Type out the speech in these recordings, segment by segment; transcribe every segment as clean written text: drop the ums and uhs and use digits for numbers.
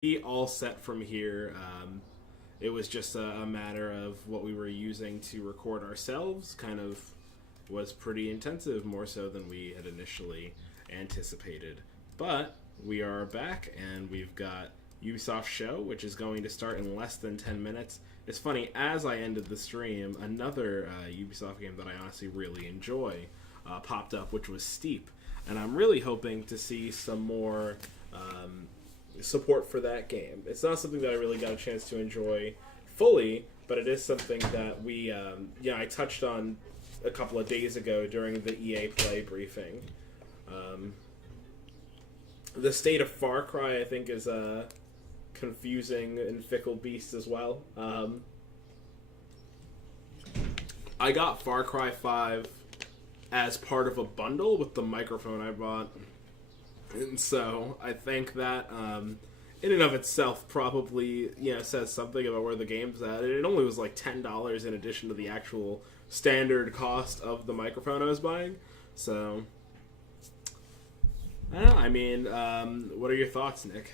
be all set from here. It was just a matter of what we were using to record ourselves. Kind of was pretty intensive, more so than we had initially anticipated. But we are back, and we've got Ubisoft Show, which is going to start in less than 10 minutes. It's funny, as I ended the stream, another Ubisoft game that I honestly really enjoy popped up, which was Steep. And I'm really hoping to see some more support for that game. It's not something that I really got a chance to enjoy fully, but it is something that I touched on a couple of days ago during the EA Play briefing. The state of Far Cry, I think, is a confusing and fickle beast as well. I got Far Cry 5 as part of a bundle with the microphone I bought. And so I think that in and of itself probably says something about where the game's at. It only was like $10 in addition to the actual standard cost of the microphone I was buying. So I don't know. I mean, what are your thoughts, Nick?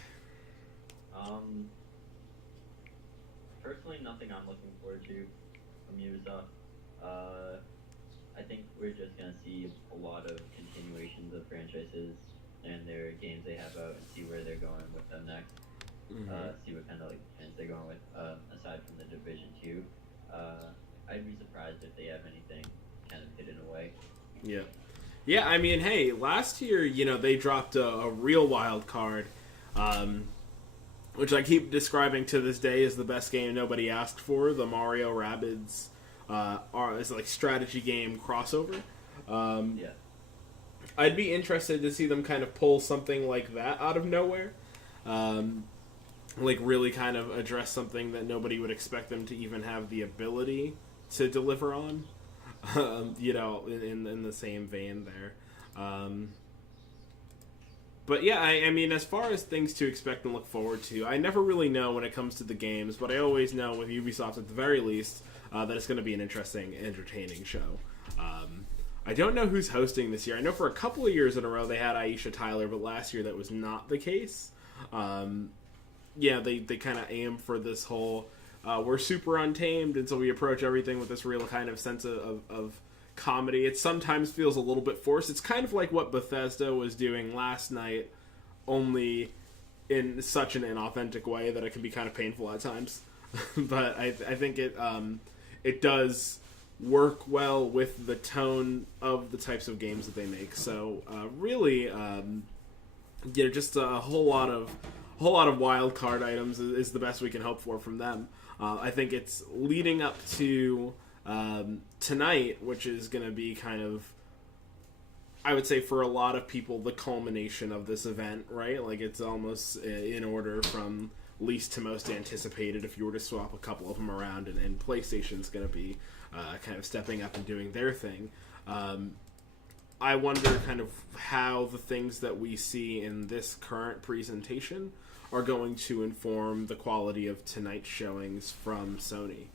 Personally, nothing I'm looking forward to from Ubisoft. I think we're just gonna see a lot of continuations of franchises and their games they have out, and see where they're going with them next. See what kind of plans they're going with. Aside from the Division 2, I'd be surprised if they have anything kind of hidden away. Yeah. I mean, hey, last year, they dropped a real wild card, which I keep describing to this day as the best game nobody asked for. The Mario Rabbids is like strategy game crossover. Yeah. I'd be interested to see them kind of pull something like that out of nowhere. Like really kind of address something that nobody would expect them to even have the ability to deliver on. In the same vein there. But yeah, I mean, as far as things to expect and look forward to, I never really know when it comes to the games, but I always know with Ubisoft at the very least that it's going to be an interesting, entertaining show. I don't know who's hosting this year. I know for a couple of years in a row they had Aisha Tyler, but last year that was not the case. They kind of aim for this whole we're super untamed, and so we approach everything with this real kind of sense of comedy. It sometimes feels a little bit forced. It's kind of like what Bethesda was doing last night, only in such an inauthentic way that it can be kind of painful at times. But I think it does work well with the tone of the types of games that they make. So really, just a whole lot of wild card items is the best we can hope for from them. I think it's leading up to tonight, which is going to be kind of, I would say for a lot of people, the culmination of this event, right? Like it's almost in order from least to most anticipated if you were to swap a couple of them around, and PlayStation's going to be kind of stepping up and doing their thing. I wonder kind of how the things that we see in this current presentation are going to inform the quality of tonight's showings from Sony.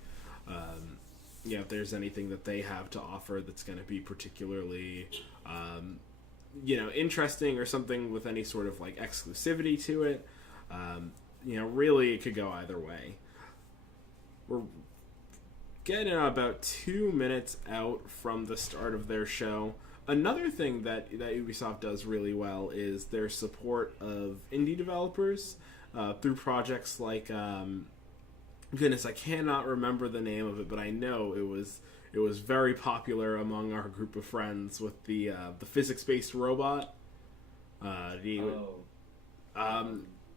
If there's anything that they have to offer that's going to be particularly, interesting, or something with any sort of like exclusivity to it. Really it could go either way. We're getting about 2 minutes out from the start of their show. Another thing that Ubisoft does really well is their support of indie developers through projects like goodness, I cannot remember the name of it, but I know it was very popular among our group of friends with the physics-based robot.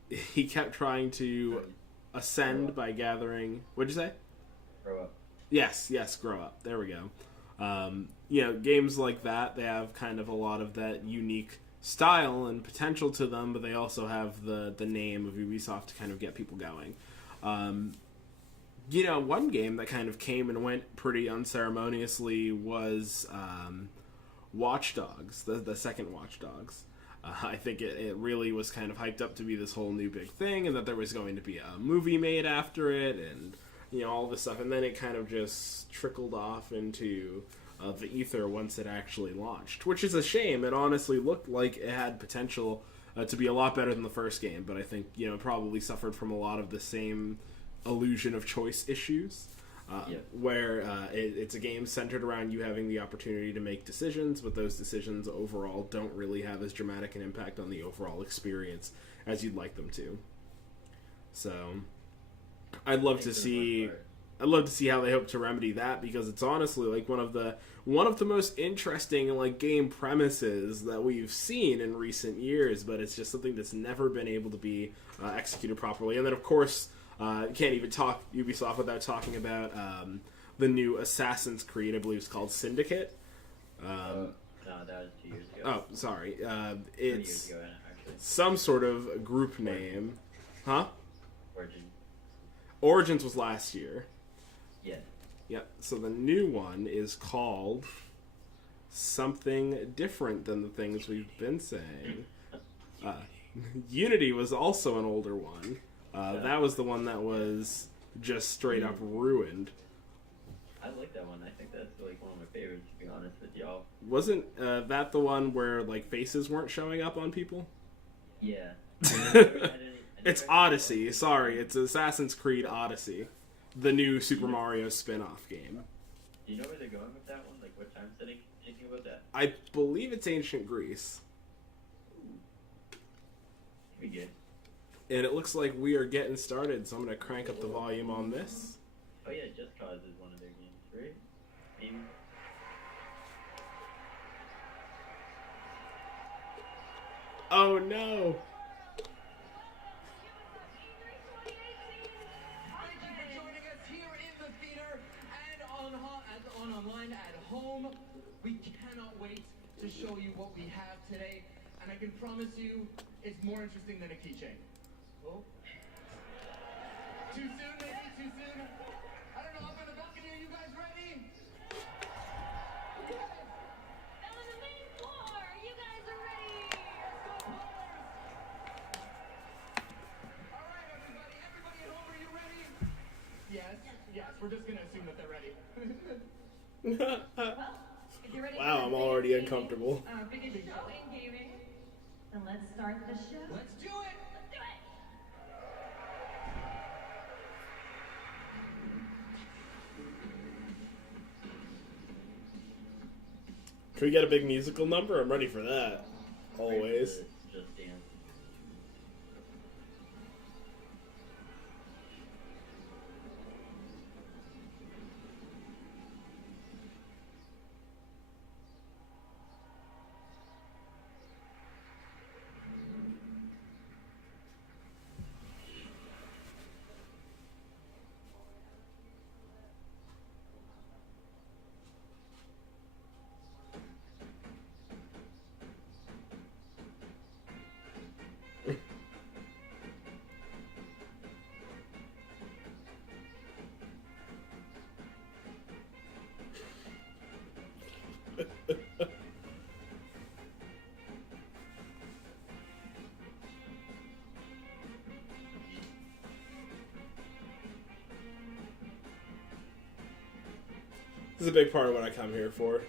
He kept trying to ascend by gathering. What'd you say? Grow up. Yes, grow up. There we go. Games like that, they have kind of a lot of that unique style and potential to them, but they also have the name of Ubisoft to kind of get people going. One game that kind of came and went pretty unceremoniously was Watch Dogs, the second Watch Dogs. I think it really was kind of hyped up to be this whole new big thing, and that there was going to be a movie made after it, and all this stuff, and then it kind of just trickled off into the ether once it actually launched, which is a shame. It honestly looked like it had potential to be a lot better than the first game, but I think, you know, probably suffered from a lot of the same illusion of choice issues. Where it's a game centered around you having the opportunity to make decisions, but those decisions overall don't really have as dramatic an impact on the overall experience as you'd like them to. So, I'd love to see how they hope to remedy that, because it's honestly like one of the most interesting like game premises that we've seen in recent years, but it's just something that's never been able to be executed properly. And then of course, can't even talk Ubisoft without talking about the new Assassin's Creed. I believe it's called Syndicate. No, that was 2 years ago. Oh, sorry. 3 It's years ago, actually. some sort of group name. Huh? Origins. Was last year. Yeah. Yeah, so the new one is called something different than the things we've been saying. Unity was also an older one. That was the one that was just straight up ruined. I like that one. I think that's like one of my favorites, to be honest with y'all. Wasn't that the one where like faces weren't showing up on people? Yeah. It's Odyssey. Sorry, it's Assassin's Creed Odyssey, the new Super Mario spin-off game. Do you know where they're going with that one? Like what time setting? Anything about that? I believe it's ancient Greece. Be good. And it looks like we are getting started, so I'm going to crank up the volume on this. Oh yeah, Just Cause is one of their games, right? Maybe. Oh no! Thank you for joining us here in the theater and on online at home. We cannot wait to show you what we have today, and I can promise you it's more interesting than a keychain. Oh. Too soon, maybe? Too soon? I don't know, up in the balcony, are you guys ready? Yes! Down on the main floor, you guys are ready! Let's go, Ballers! Alright, everybody at home, are you ready? Yes, yes, we're just gonna assume that they're ready. Well, if you're ready Wow, for I'm the already biggest uncomfortable. biggest show in gaming, then let's start the show. Let's do it! Let's do it! Can we get a big musical number? I'm ready for that. Always. Just Dance. This is a big part of what I come here for.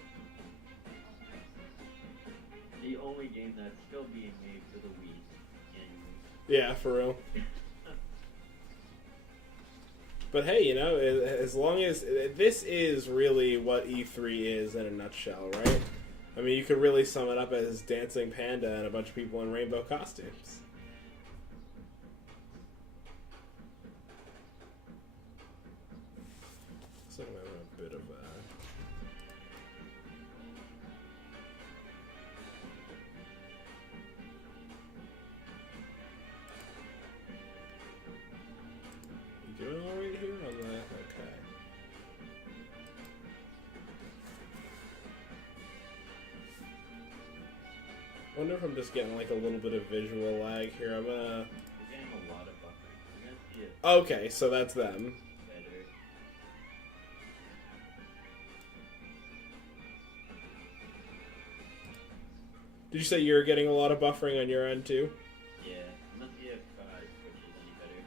The only game that's still being made for the Wii. Yeah, for real. But hey, you know, as long as this is really what E3 is in a nutshell, right? I mean, you could really sum it up as dancing panda and a bunch of people in rainbow costumes. So I'm having a bit of a... You doing all right here on the... Okay. I wonder if I'm just getting like a little bit of visual lag here. I'm gonna... We're getting a lot of buffering. We're gonna see it Okay, so that's them. better. Did you say you're getting a lot of buffering on your end too? Yeah, let's see if Twitch is any better.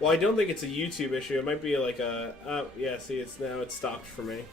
Well, I don't think it's a YouTube issue. It might be like a... Oh, yeah, see, it's stopped for me.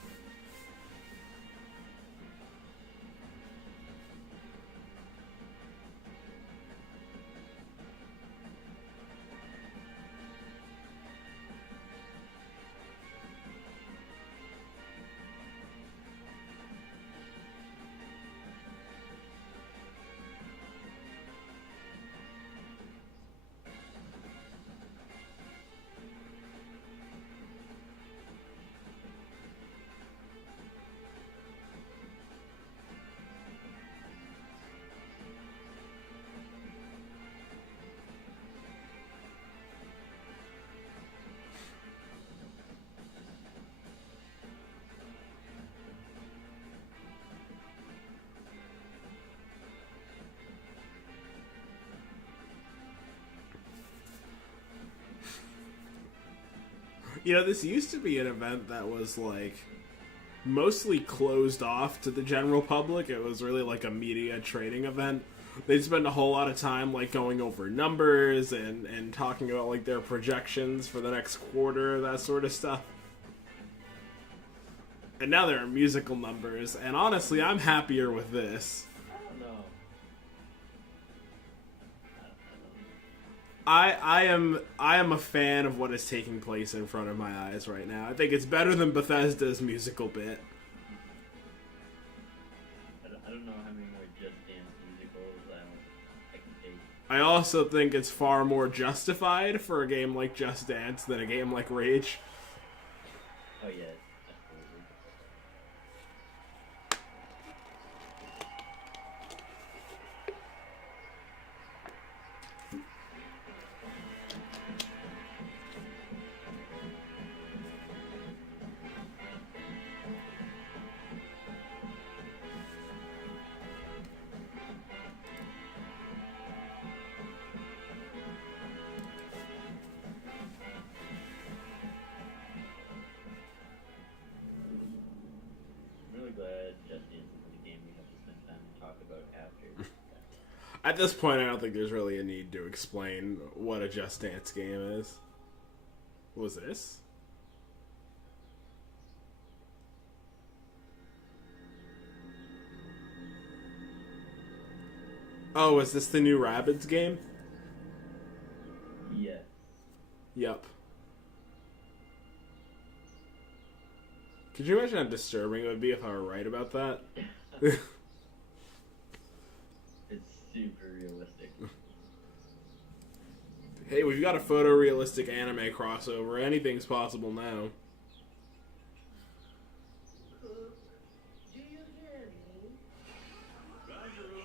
You know, this used to be an event that was like mostly closed off to the general public. It was really like a media training event. They'd spend a whole lot of time like going over numbers and talking about like their projections for the next quarter, that sort of stuff. And now there are musical numbers, and honestly, I'm happier with this. I don't know. I am a fan of what is taking place in front of my eyes right now. I think it's better than Bethesda's musical bit. I don't know how many more Just Dance musicals I can take. I also think it's far more justified for a game like Just Dance than a game like Rage. Oh yeah, absolutely. I'm really glad Just Dance isn't a game we have to spend time to talk about after. At this point, I don't think there's really a need to explain what a Just Dance game is. What was this? Oh, is this the new Rabbids game? Yeah. Yep. Could you imagine how disturbing it would be if I were right about that? It's super realistic. Hey, we've got a photorealistic anime crossover. Anything's possible now.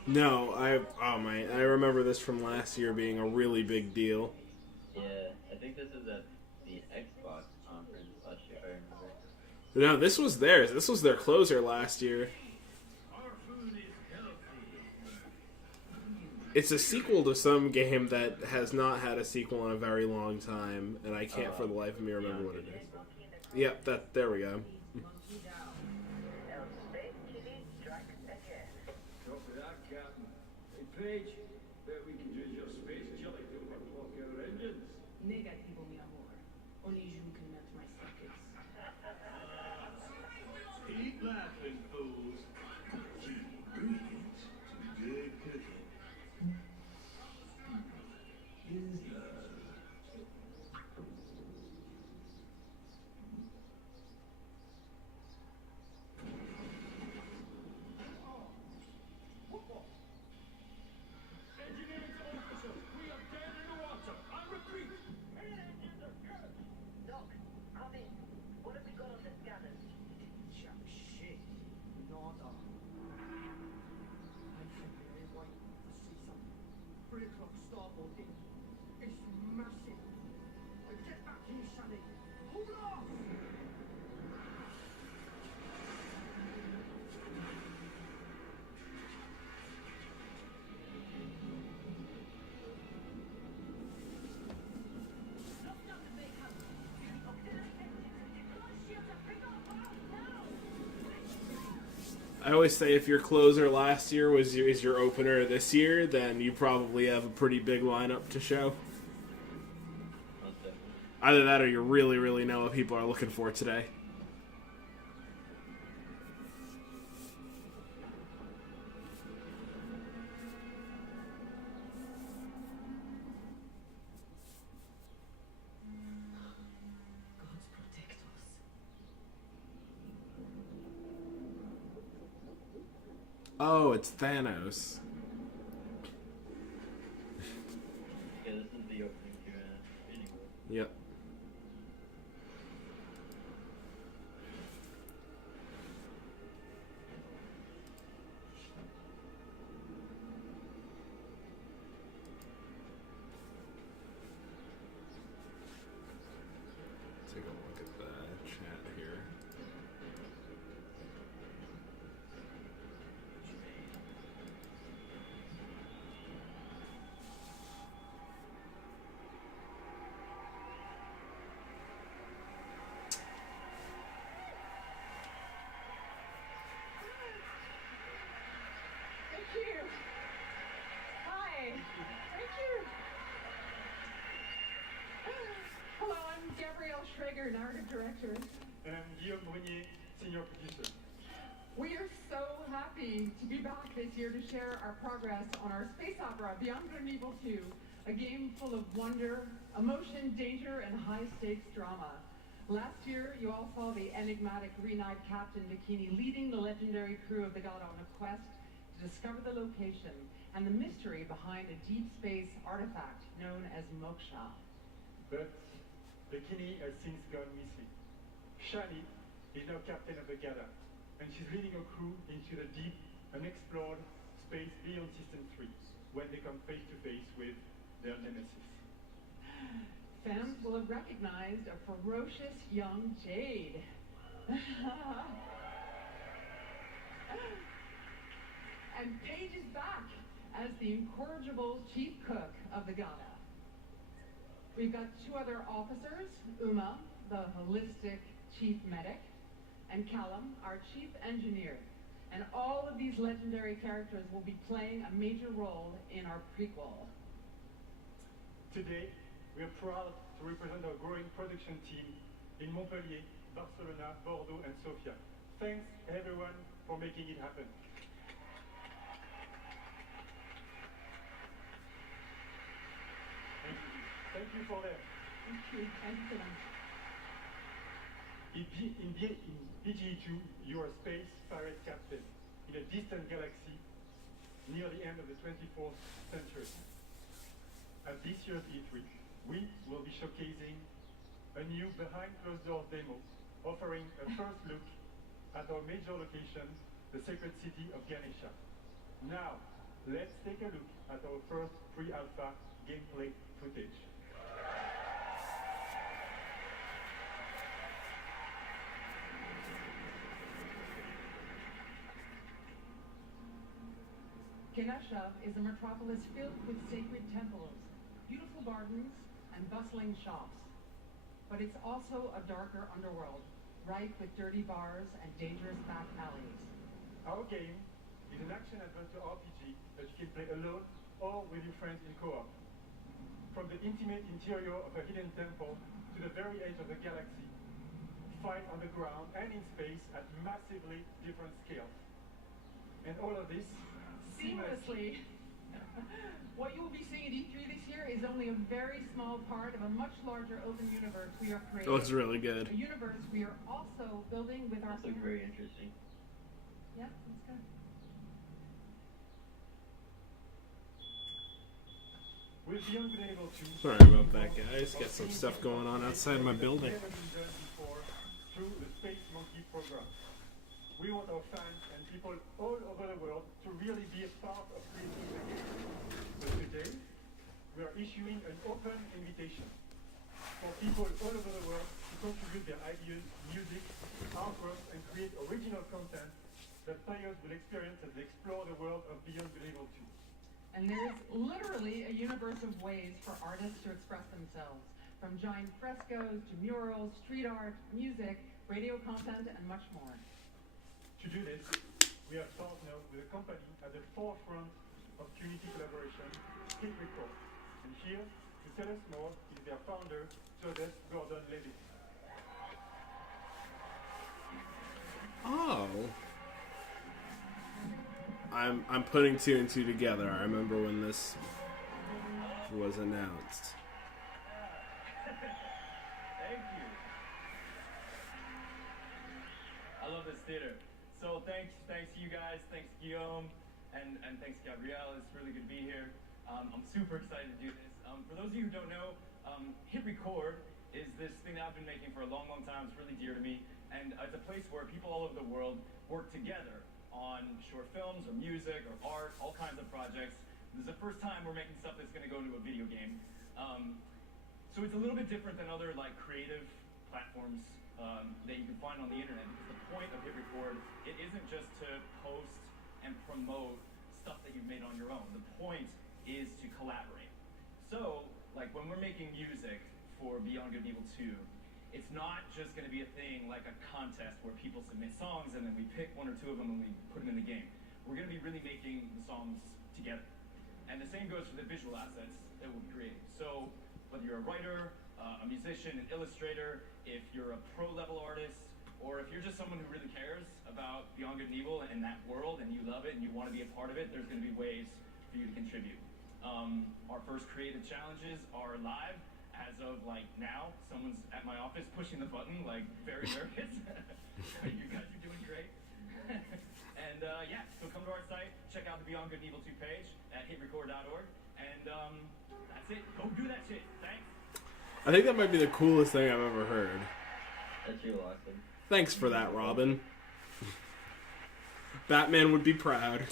No, I remember this from last year being a really big deal. Yeah, I think this is at the Xbox conference last year, if I remember. No, this was theirs. This was their closer last year. It's a sequel to some game that has not had a sequel in a very long time, and I can't for the life of me remember what it is. Yep, there we go. Copy that, Captain. Hey, Paige, bet we can use your space jelly to overclock our engines. Negativo, mi amor. Only you can melt my sockets. Keep laughing, fools. Key ingredients to good cooking is love. Engineering to officers, we are dead in the water. I repeat. Doc, come in. What have we got on the scanners? Jack shit. Nada. I think they're white. I see something. 3 o'clock starboard in. It's massive. Get back here, Sonny. Hold off! I always say if your closer last year is your opener this year, then you probably have a pretty big lineup to show. Most definitely. Either that or you really, really know what people are looking for today. God protect us. Oh, it's Thanos. Yeah, this is the opening to Infinity War. Yep. Take a look at the chat here. Director, Narrative Director. And I'm Guillaume Brunier, Senior Producer. We are so happy to be back this year to share our progress on our space opera, Beyond Good and Evil 2, a game full of wonder, emotion, danger, and high-stakes drama. Last year, you all saw the enigmatic green-eyed Captain Bikini leading the legendary crew of the God on a quest to discover the location and the mystery behind a deep space artifact known as Moksha. But Bikini has since gone missing. Shani is now captain of the Gala, and she's leading a crew into the deep, unexplored space beyond System 3, when they come face to face with their nemesis. Fans will have recognized a ferocious young Jade. And Paige is back as the incorrigible chief cook of the Gala. We've got two other officers, Uma, the holistic chief medic, and Callum, our chief engineer. And all of these legendary characters will be playing a major role in our prequel. Today, we are proud to represent our growing production team in Montpellier, Barcelona, Bordeaux, and Sofia. Thanks, everyone, for making it happen. Thank you for that. Thank you. Excellent. In BGE2, you are a space pirate captain in a distant galaxy near the end of the 24th century. At this year's E3, we will be showcasing a new behind closed doors demo, offering a first look at our major location, the sacred city of Ganesha. Now, let's take a look at our first pre-alpha gameplay footage. Ganesha is a metropolis filled with sacred temples, beautiful gardens, and bustling shops. But it's also a darker underworld, rife with dirty bars and dangerous back alleys. Our game is an action-adventure RPG that you can play alone or with your friends in co-op. From the intimate interior of a hidden temple to the very edge of the galaxy, fight on the ground and in space at massively different scales. And all of this seamlessly. What you will be seeing at E3 this year is only a very small part of a much larger open universe we are creating. It looks really good. A universe we are also building with our... This looks very interesting. Yeah, that's good. We'll be unable to... Sorry about that, guys. Got some stuff going on outside my building. Never been done before through the Space Monkey program. We want our fans and people all over the world to really be a part of creating the game. But today, we are issuing an open invitation for people all over the world to contribute their ideas, music, artwork, and create original content that players will experience as they explore the world of Beyond Good and Evil 2. And there's literally a universe of ways for artists to express themselves, from giant frescoes to murals, street art, music, radio content, and much more. To do this, we have partnered with a company at the forefront of community collaboration, Hit Record. And here, to tell us more, is their founder, Joseph Gordon-Levitt. Oh. I'm putting two and two together. I remember when this was announced. Thank you. I love this theater. So thanks to you guys, thanks Guillaume, and thanks Gabrielle. It's really good to be here. I'm super excited to do this. For those of you who don't know, Hit Record is this thing that I've been making for a long, long time. It's really dear to me, and it's a place where people all over the world work together on short films or music or art, all kinds of projects. This is the first time we're making stuff that's going to go into a video game. So it's a little bit different than other like creative platforms that you can find on the internet, because the point of Hit Record, it isn't just to post and promote stuff that you've made on your own. The point is to collaborate. So, like when we're making music for Beyond Good and Evil 2, it's not just going to be a thing like a contest where people submit songs and then we pick one or two of them and we put them in the game. We're going to be really making the songs together. And the same goes for the visual assets that we'll be creating. So whether you're a writer, a musician, an illustrator, if you're a pro level artist, or if you're just someone who really cares about Beyond Good and Evil and that world and you love it and you want to be a part of it, there's going to be ways for you to contribute. Our first creative challenges are live. As of like now, someone's at my office pushing the button, like very nervous. You guys are doing great. And yeah, so come to our site, check out the Beyond Good and Evil 2 page at hitrecord.org, and that's it. Go do that shit. Thanks. I think that might be the coolest thing I've ever heard. That's real awesome. Thanks for that, Robin. Batman would be proud.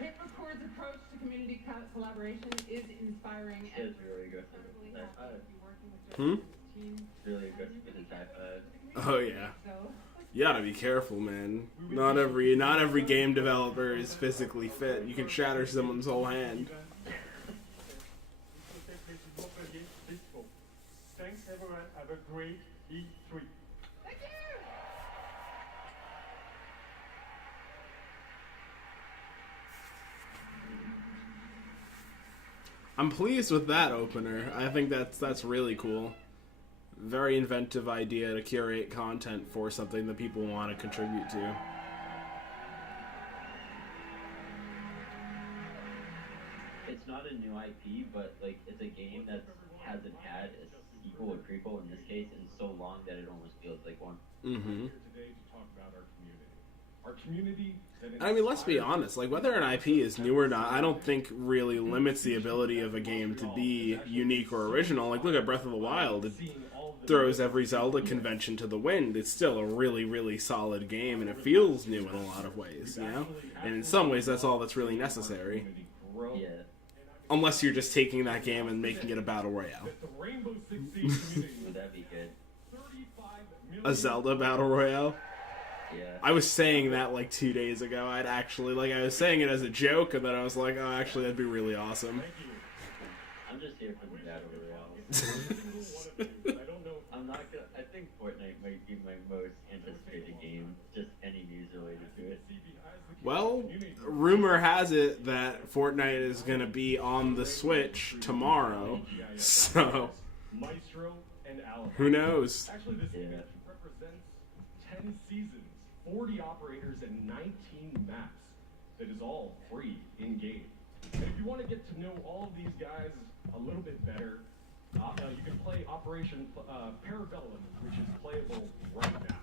HitRecord's approach to community collaboration is inspiring and It's really aggressive. incredibly High happy five. to be working with Hmm? Joseph's team. Really aggressive with his high five. Oh yeah. So, You gotta be careful, man. Not every game developer is physically fit. You can shatter someone's whole hand. Thanks everyone. Have a great E3. thank you! I'm pleased with that opener. I think that's really cool. Very inventive idea to curate content for something that people want to contribute to. It's not a new IP, but like it's a game that hasn't had a sequel or prequel in this case in so long that it almost feels like one. Mm-hmm. Here today to talk about our community. Our community that I mean, let's be honest. Like, whether an IP is new or not, I don't think really limits the ability of a game to be unique or original. Like, look at Breath of the Wild. It throws every Zelda convention to the wind. It's still a really, really solid game, and it feels new in a lot of ways, you know? And in some ways, that's all that's really necessary. Yeah. Unless you're just taking that game and making it a battle royale. The Rainbow Six Siege community Would that be good? 35 million A Zelda battle royale? Yeah. I was saying that like 2 days ago. I was saying it as a joke, and then I was like, oh, actually, that'd be really awesome. I'm just here for the battle royale. I don't know. I'm not gonna. I think Fortnite might be my most anticipated game. Just any news related to it. Well, rumor has it that Fortnite is going to be on the Switch tomorrow, so Maestro and Alabama. who knows? Actually, this Yeah. event represents 10 seasons, 40 operators, and 19 maps. That is all free in game. And if you want to get to know all of these guys a little bit better, you can play Operation Parabellum, which is playable right now.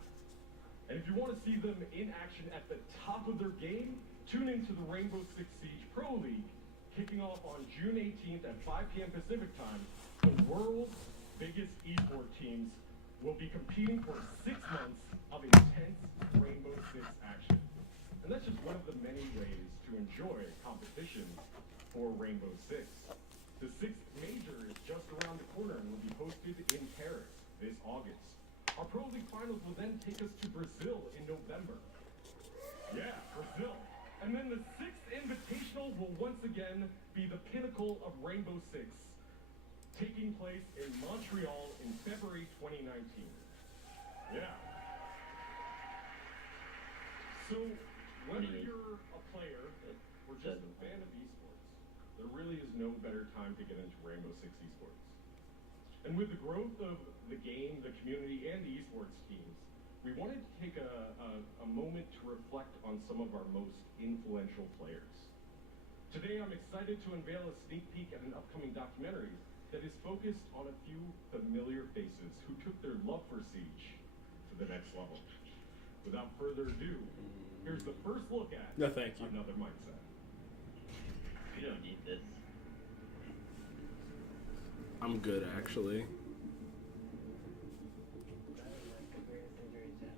And if you want to see them in action at the top of their game, tune into the Rainbow Six Siege Pro League, kicking off on June 18th at 5 p.m. Pacific time. The world's biggest esport teams will be competing for 6 months of intense Rainbow Six action. And that's just one of the many ways to enjoy competition for Rainbow Six. The 6th major is just around the corner and will be hosted in Paris this August. Our Pro League finals will then take us to Brazil in November. Yeah, Brazil. And then the 6th Invitational will once again be the pinnacle of Rainbow Six, taking place in Montreal in February 2019. Yeah. So, whether you're a player or just a fan of esports, there really is no better time to get into Rainbow Six esports. And with the growth of the game, the community, and the esports teams, we wanted to take a moment to reflect on some of our most influential players. Today, I'm excited to unveil a sneak peek at an upcoming documentary that is focused on a few familiar faces who took their love for Siege to the next level. Without further ado, here's the first look at No, thank you. Another Mindset. We don't need this. I'm good, actually.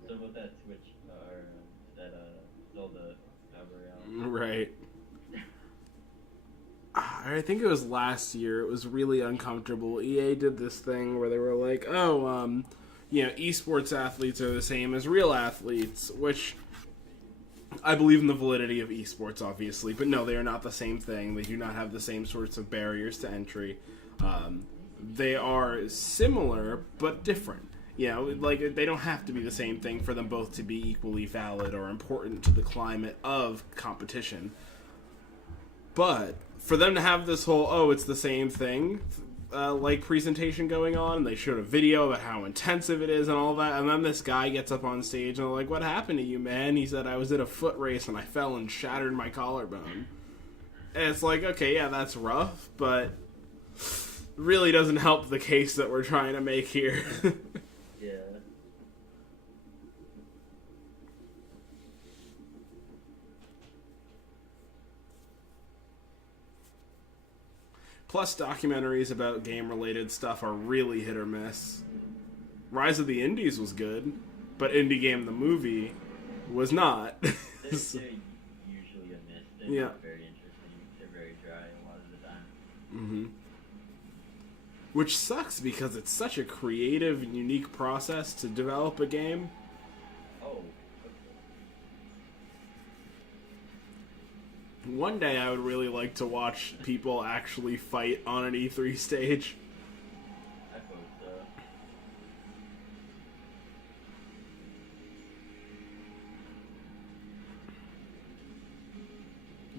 So about that Switch or that Zelda battle royale. Right. I think it was last year. It was really uncomfortable. EA did this thing where they were like, oh, esports athletes are the same as real athletes, which I believe in the validity of esports, obviously, but no, they are not the same thing. They do not have the same sorts of barriers to entry. They are similar, but different. Like, they don't have to be the same thing for them both to be equally valid or important to the climate of competition. But for them to have this whole, oh, it's the same thing, like presentation going on, and they showed a video about how intensive it is and all that, and then this guy gets up on stage and they're like, what happened to you, man? He said, I was at a foot race and I fell and shattered my collarbone. And it's like, okay, yeah, that's rough, but really doesn't help the case that we're trying to make here. Yeah. Plus, documentaries about game-related stuff are really hit or miss. Rise of the Indies was good, but Indie Game the movie was not. They're usually a miss. They're Yeah. not very interesting. They're very dry a lot of the time. Mm-hmm. Which sucks because it's such a creative and unique process to develop a game. Oh. One day I would really like to watch people actually fight on an E3 stage. I hope so.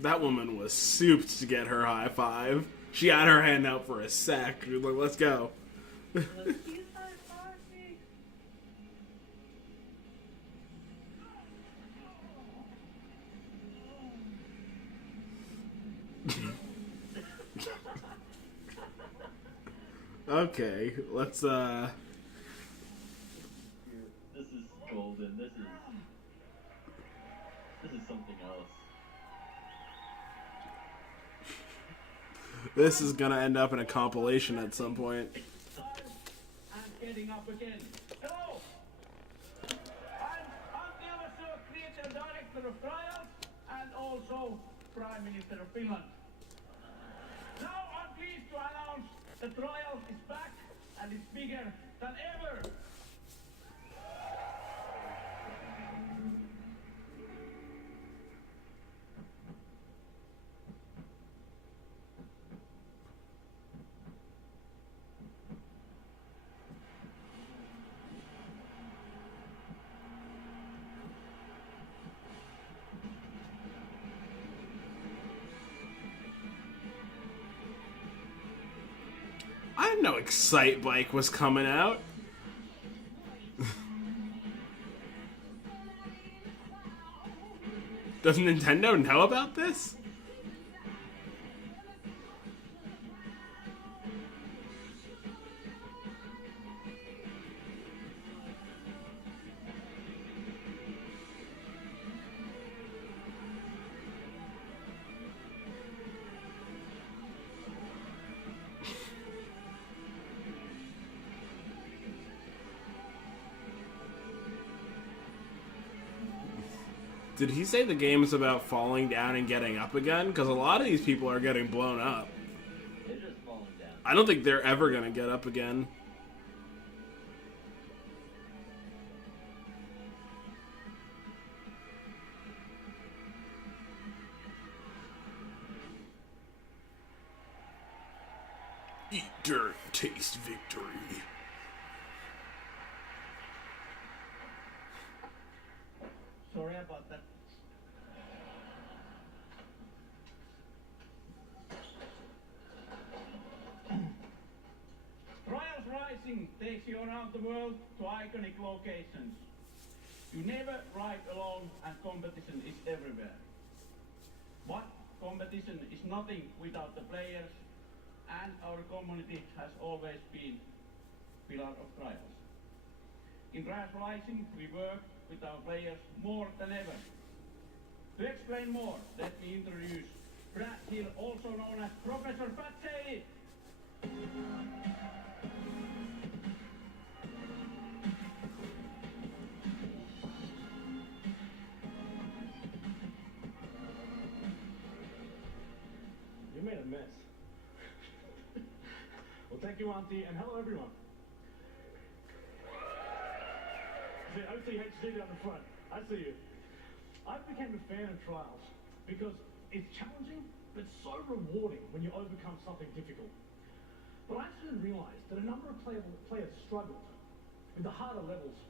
That woman was souped to get her high five. She had her hand out for a sec. She was like, let's go. Okay, let's This is golden. This is something else. This is gonna end up in a compilation at some point. And getting up again. Hello! I'm the Ubisoft Creative Director of Trials and also Prime Minister of Finland. Now I'm pleased to announce the Trials is back and it's bigger than ever. I didn't know Excite Bike was coming out. Does Nintendo know about this? Did he say the game is about falling down and getting up again? Because a lot of these people are getting blown up. They're just falling down. I don't think they're ever going to get up again. Eat dirt, taste victory. Sorry about that. Trials Rising takes you around the world to iconic locations. You never ride alone and competition is everywhere. But competition is nothing without the players, and our community has always been pillar of Trials. In Trials Rising we work with our players more than ever. To explain more, let me introduce Brad Hill, also known as Professor Patsy. You made a mess. Well, thank you, Auntie, and hello, everyone. The OTHC down the front. I see you. I became a fan of Trials because it's challenging, but so rewarding when you overcome something difficult. But I soon realized that a number of players struggled with the harder levels.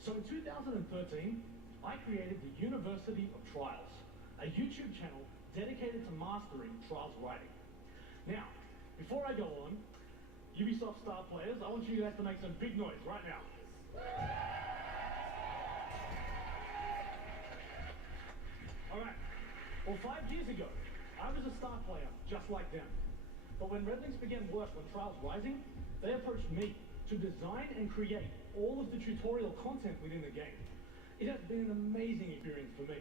So in 2013, I created the University of Trials, a YouTube channel dedicated to mastering Trials writing. Now, before I go on, Ubisoft star players, I want you guys to make some big noise right now. Alright, well 5 years ago, I was a star player just like them. But when Redlinks began work on Trials Rising, they approached me to design and create all of the tutorial content within the game. It has been an amazing experience for me,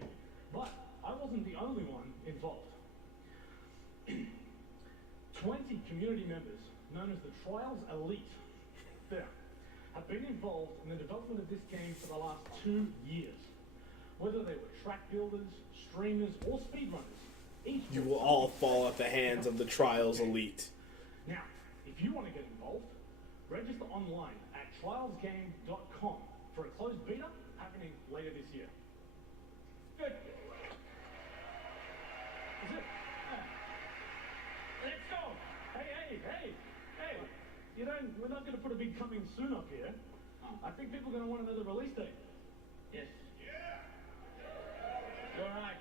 but I wasn't the only one involved. 20 community members, known as the Trials Elite, there, have been involved in the development of this game for the last 2 years. Whether they were track builders, streamers, or speedrunners, each You will all fall at the hands of the Trials Elite. Now, if you want to get involved, register online at trialsgame.com for a closed beta happening later this year. Good. That's it. Let's go. Hey. We're not going to put a big coming soon up here. I think people are going to want to know the release date. Yes. You're right.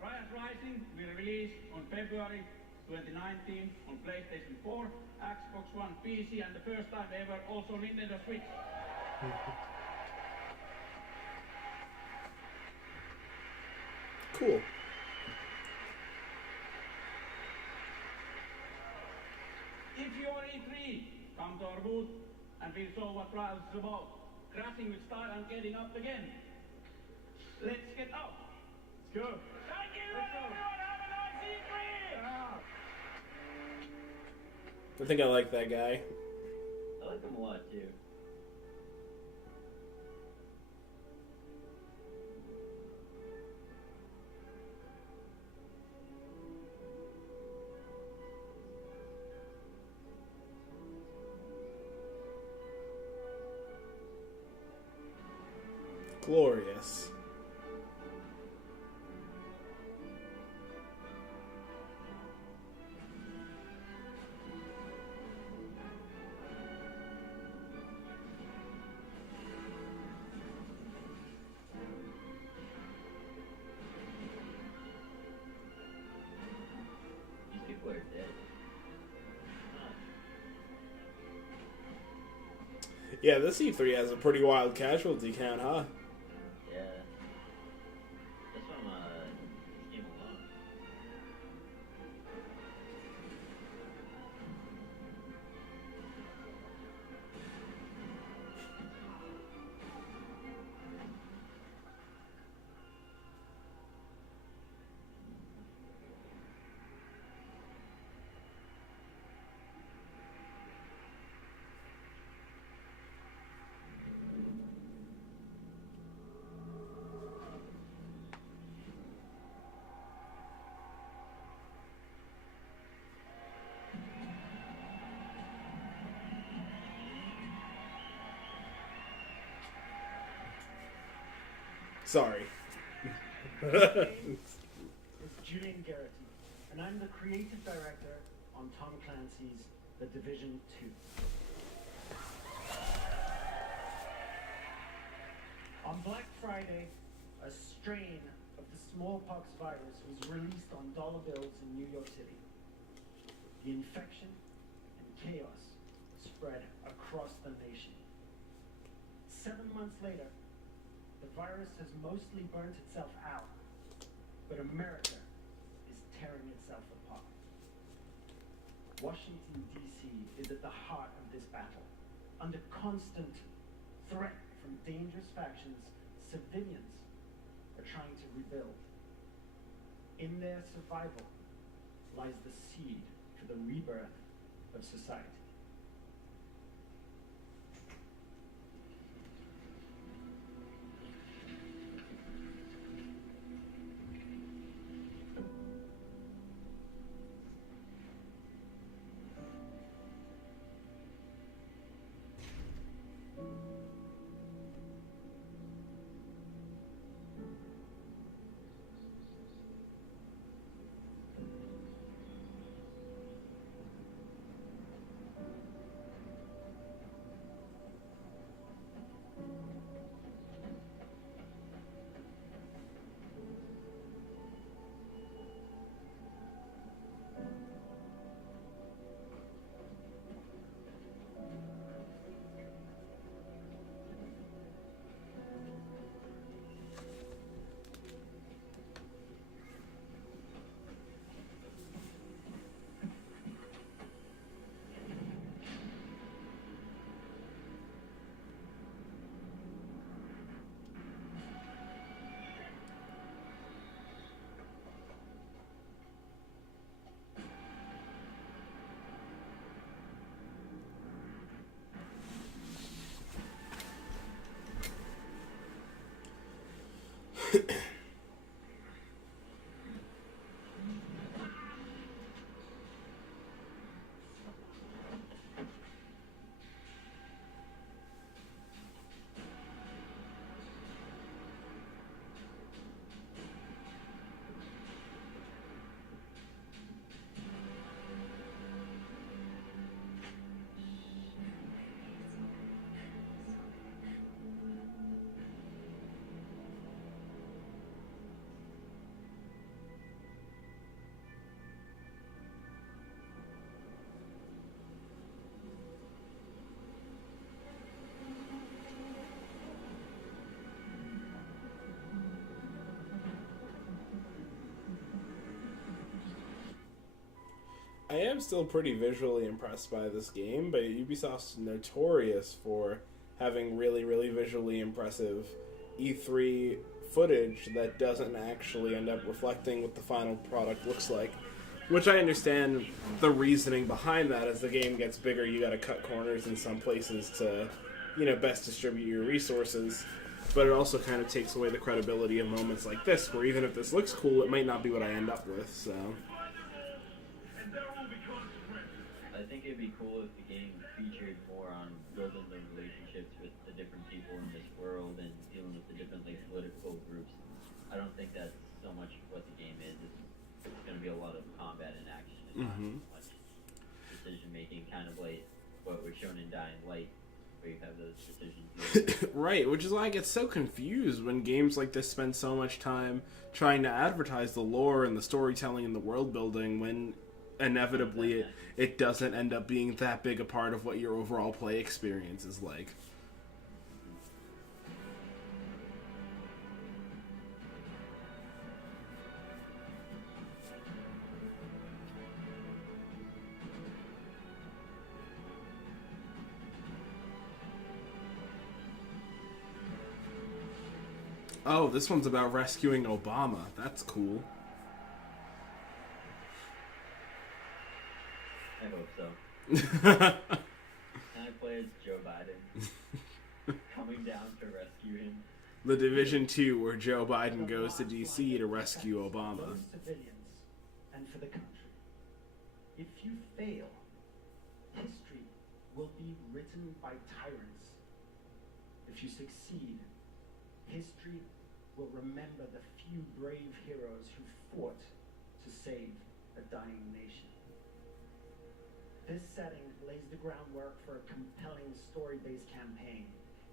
Trials Rising will release on February 2019 on PlayStation 4, Xbox One, PC, and the first time ever also Nintendo Switch. Cool. If you're E3, come to our booth and we'll show what Trials is about. Crashing with style and getting up again. Let's get out. Let's go. Thank you, everyone. Have a nice E3. I think I like that guy. I like him a lot too. Glorious. These people are dead. Yeah, this E3 has a pretty wild casualty count, huh? Yeah. Just from this game alone. Sorry. It's Julian Garrity, and I'm the creative director on Tom Clancy's The Division 2. On Black Friday, a strain of the smallpox virus was released on dollar bills in New York City. The infection and chaos spread across the nation. 7 months later, the virus has mostly burnt itself out, but America is tearing itself apart. Washington, D.C. is at the heart of this battle. Under constant threat from dangerous factions, civilians are trying to rebuild. In their survival lies the seed for the rebirth of society. I am still pretty visually impressed by this game, but Ubisoft's notorious for having really, really visually impressive E3 footage that doesn't actually end up reflecting what the final product looks like. Which I understand the reasoning behind that. As the game gets bigger, you gotta cut corners in some places to, best distribute your resources. But it also kind of takes away the credibility of moments like this, where even if this looks cool, it might not be what I end up with, so... I think it'd be cool if the game featured more on building the relationships with the different people in this world and dealing with the different political groups. I don't think that's so much what the game is. It's going to be a lot of combat and action and not so much decision making, kind of like what was shown in Dying Light, where you have those decisions. Right, which is why I get so confused when games like this spend so much time trying to advertise the lore and the storytelling and the world building when inevitably it doesn't end up being that big a part of what your overall play experience is like. Oh, this one's about rescuing Obama. That's cool. I hope so. Can I play as Joe Biden? Coming down to rescue him. The Division 2, where Joe Biden goes to DC to rescue Obama. For those civilians and for the country. If you fail, history will be written by tyrants. If you succeed, history will remember the few brave heroes who fought to save a dying nation. This setting lays the groundwork for a compelling story-based campaign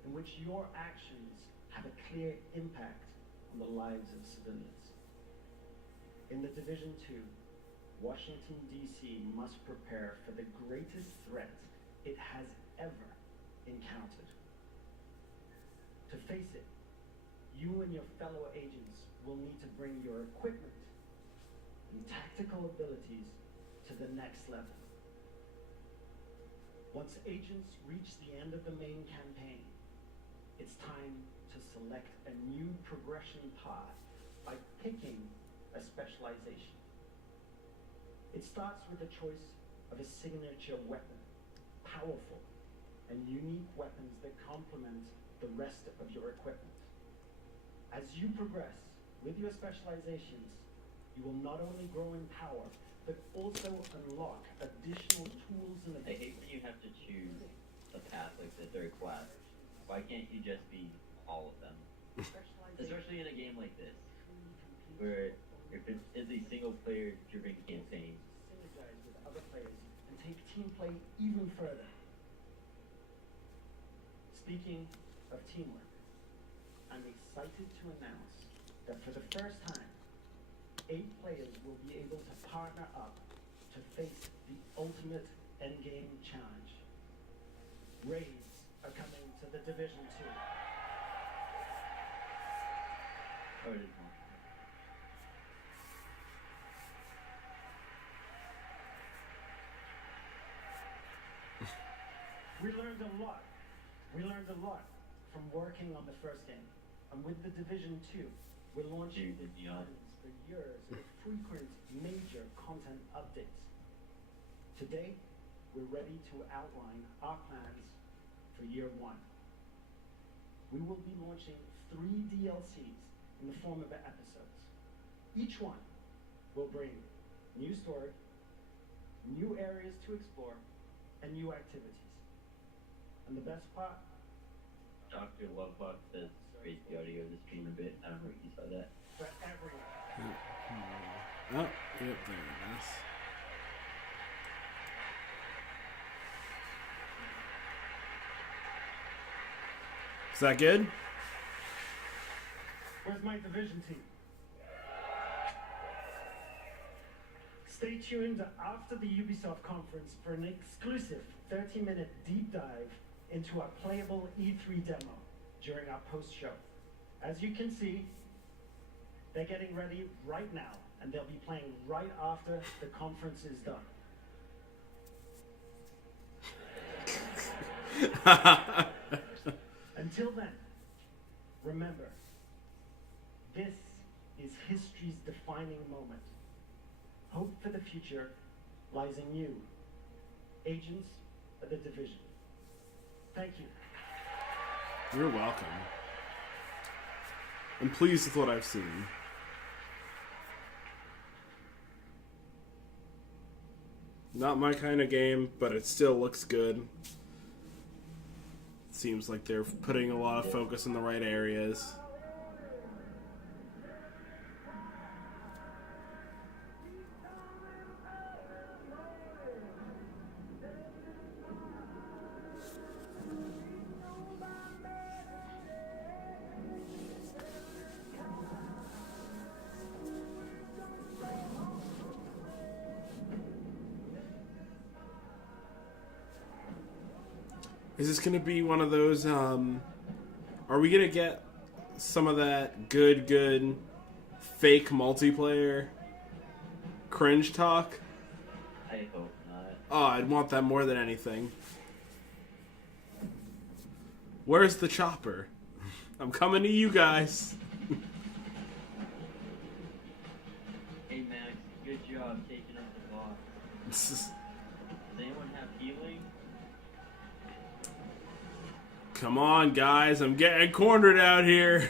in which your actions have a clear impact on the lives of civilians. In the Division 2, Washington, D.C. must prepare for the greatest threat it has ever encountered. To face it, you and your fellow agents will need to bring your equipment and tactical abilities to the next level. Once agents reach the end of the main campaign, it's time to select a new progression path by picking a specialization. It starts with the choice of a signature weapon, powerful and unique weapons that complement the rest of your equipment. As you progress with your specializations, you will not only grow in power, but also unlock additional tools and I hate when you have to choose a path like the third class. Why can't you just be all of them? Especially in a game like this, where if it's a single-player driven campaign. Synergize with other players and take team play even further. Speaking of teamwork, I'm excited to announce that for the first time, 8 players will be able to partner up to face the ultimate endgame challenge. Raids are coming to the Division 2. Oh, it is more. We learned a lot. We learned a lot from working on the first game. And with the Division 2, we're launching tons for years of frequent major content updates. Today, we're ready to outline our plans for year 1. We will be launching 3 DLCs in the form of episodes. Each one will bring new story, new areas to explore, and new activities. And the best part? Dr. Lovebot says raise the audio of the stream a bit. I don't know if you saw that. For everyone. Oh, yep, there it is. Is that good? Where's my Division team? Stay tuned after the Ubisoft conference for an exclusive 30-minute deep dive into our playable E3 demo during our post-show. As you can see, they're getting ready right now, and they'll be playing right after the conference is done. Until then, remember, this is history's defining moment. Hope for the future lies in you, agents of the Division. Thank you. You're welcome. I'm pleased with what I've seen. Not my kind of game, but it still looks good. Seems like they're putting a lot of focus in the right areas. Is this going to be one of those, are we going to get some of that good fake multiplayer cringe talk? I hope not. Oh, I'd want that more than anything. Where's the chopper? I'm coming to you guys. Hey Max, good job taking up the box. Does anyone have healing? Come on, guys. I'm getting cornered out here.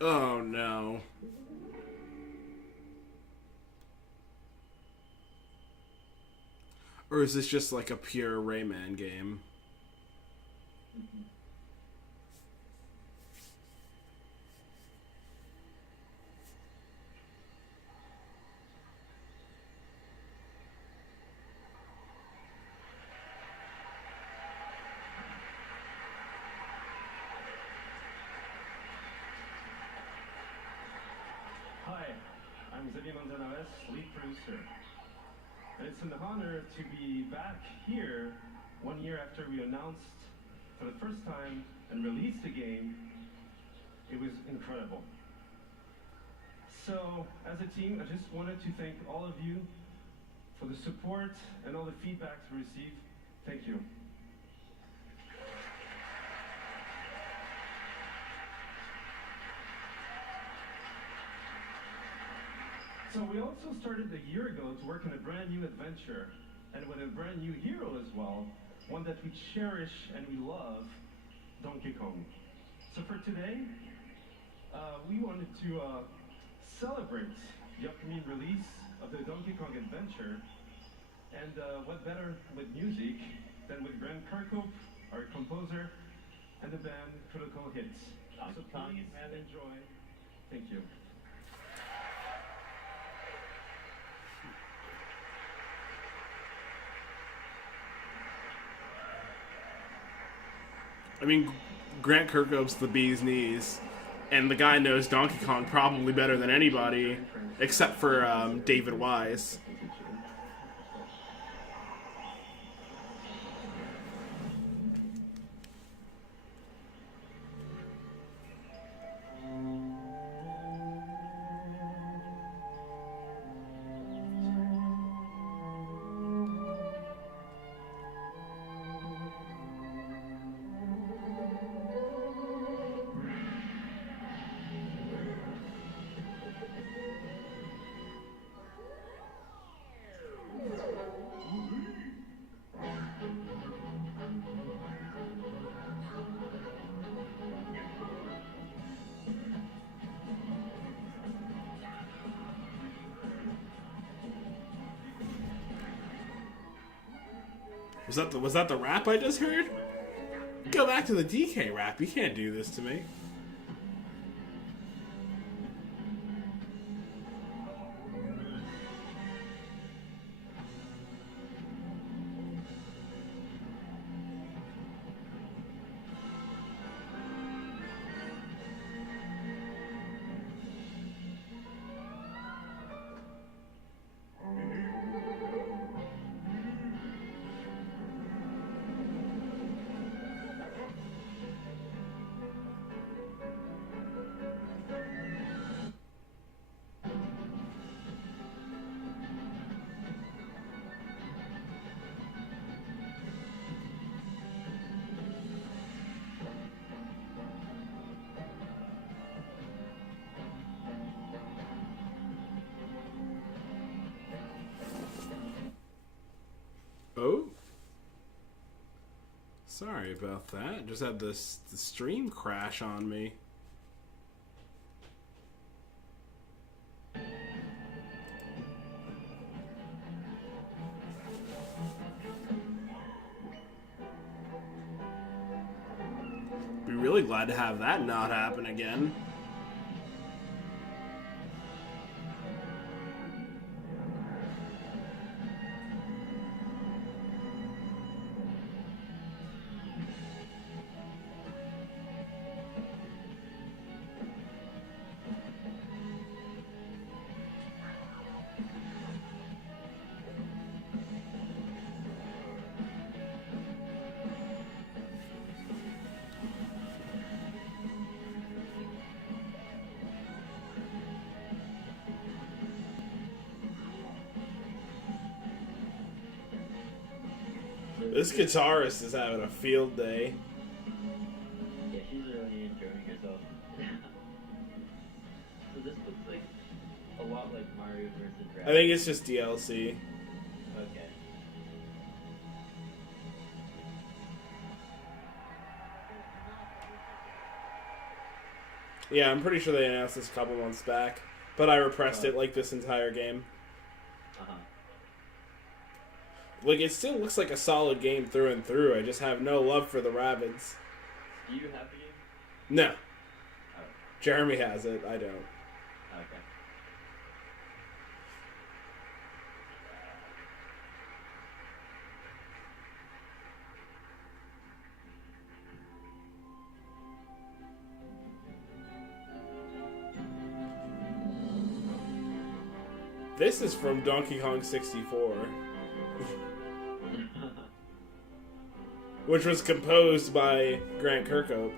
Oh, no. Or is this just like a pure Rayman game? Hi, I'm Xavier Manzanares, lead producer. And it's an honor to be back here 1 year after we announced for the first time and released the game. It was incredible. So, as a team, I just wanted to thank all of you for the support and all the feedbacks we received. Thank you. So we also started a year ago to work on a brand new adventure, and with a brand new hero as well, one that we cherish and we love, Donkey Kong. So for today, we wanted to celebrate the upcoming release of the Donkey Kong adventure, and what better with music than with Grant Kirkhope, our composer, and the band Critical Hits. So please enjoy. Thank you. I mean, Grant Kirkhope's the bee's knees, and the guy knows Donkey Kong probably better than anybody, except for David Wise. Was that the rap I just heard? Go back to the DK rap. You can't do this to me. Oh. Sorry about that. Just had the stream crash on me. Be really glad to have that not happen again. This guitarist is having a field day. Yeah, she's really enjoying herself. So this looks like a lot like Mario vs. Rabbids. I think it's just DLC. Okay. Yeah, I'm pretty sure they announced this a couple months back, but I repressed it like this entire game. Uh-huh. Like, it still looks like a solid game through and through. I just have no love for the Rabbids. Do you have the game? No. Oh. Jeremy has it. I don't. Okay. This is from Donkey Kong 64. Which was composed by Grant Kirkhope.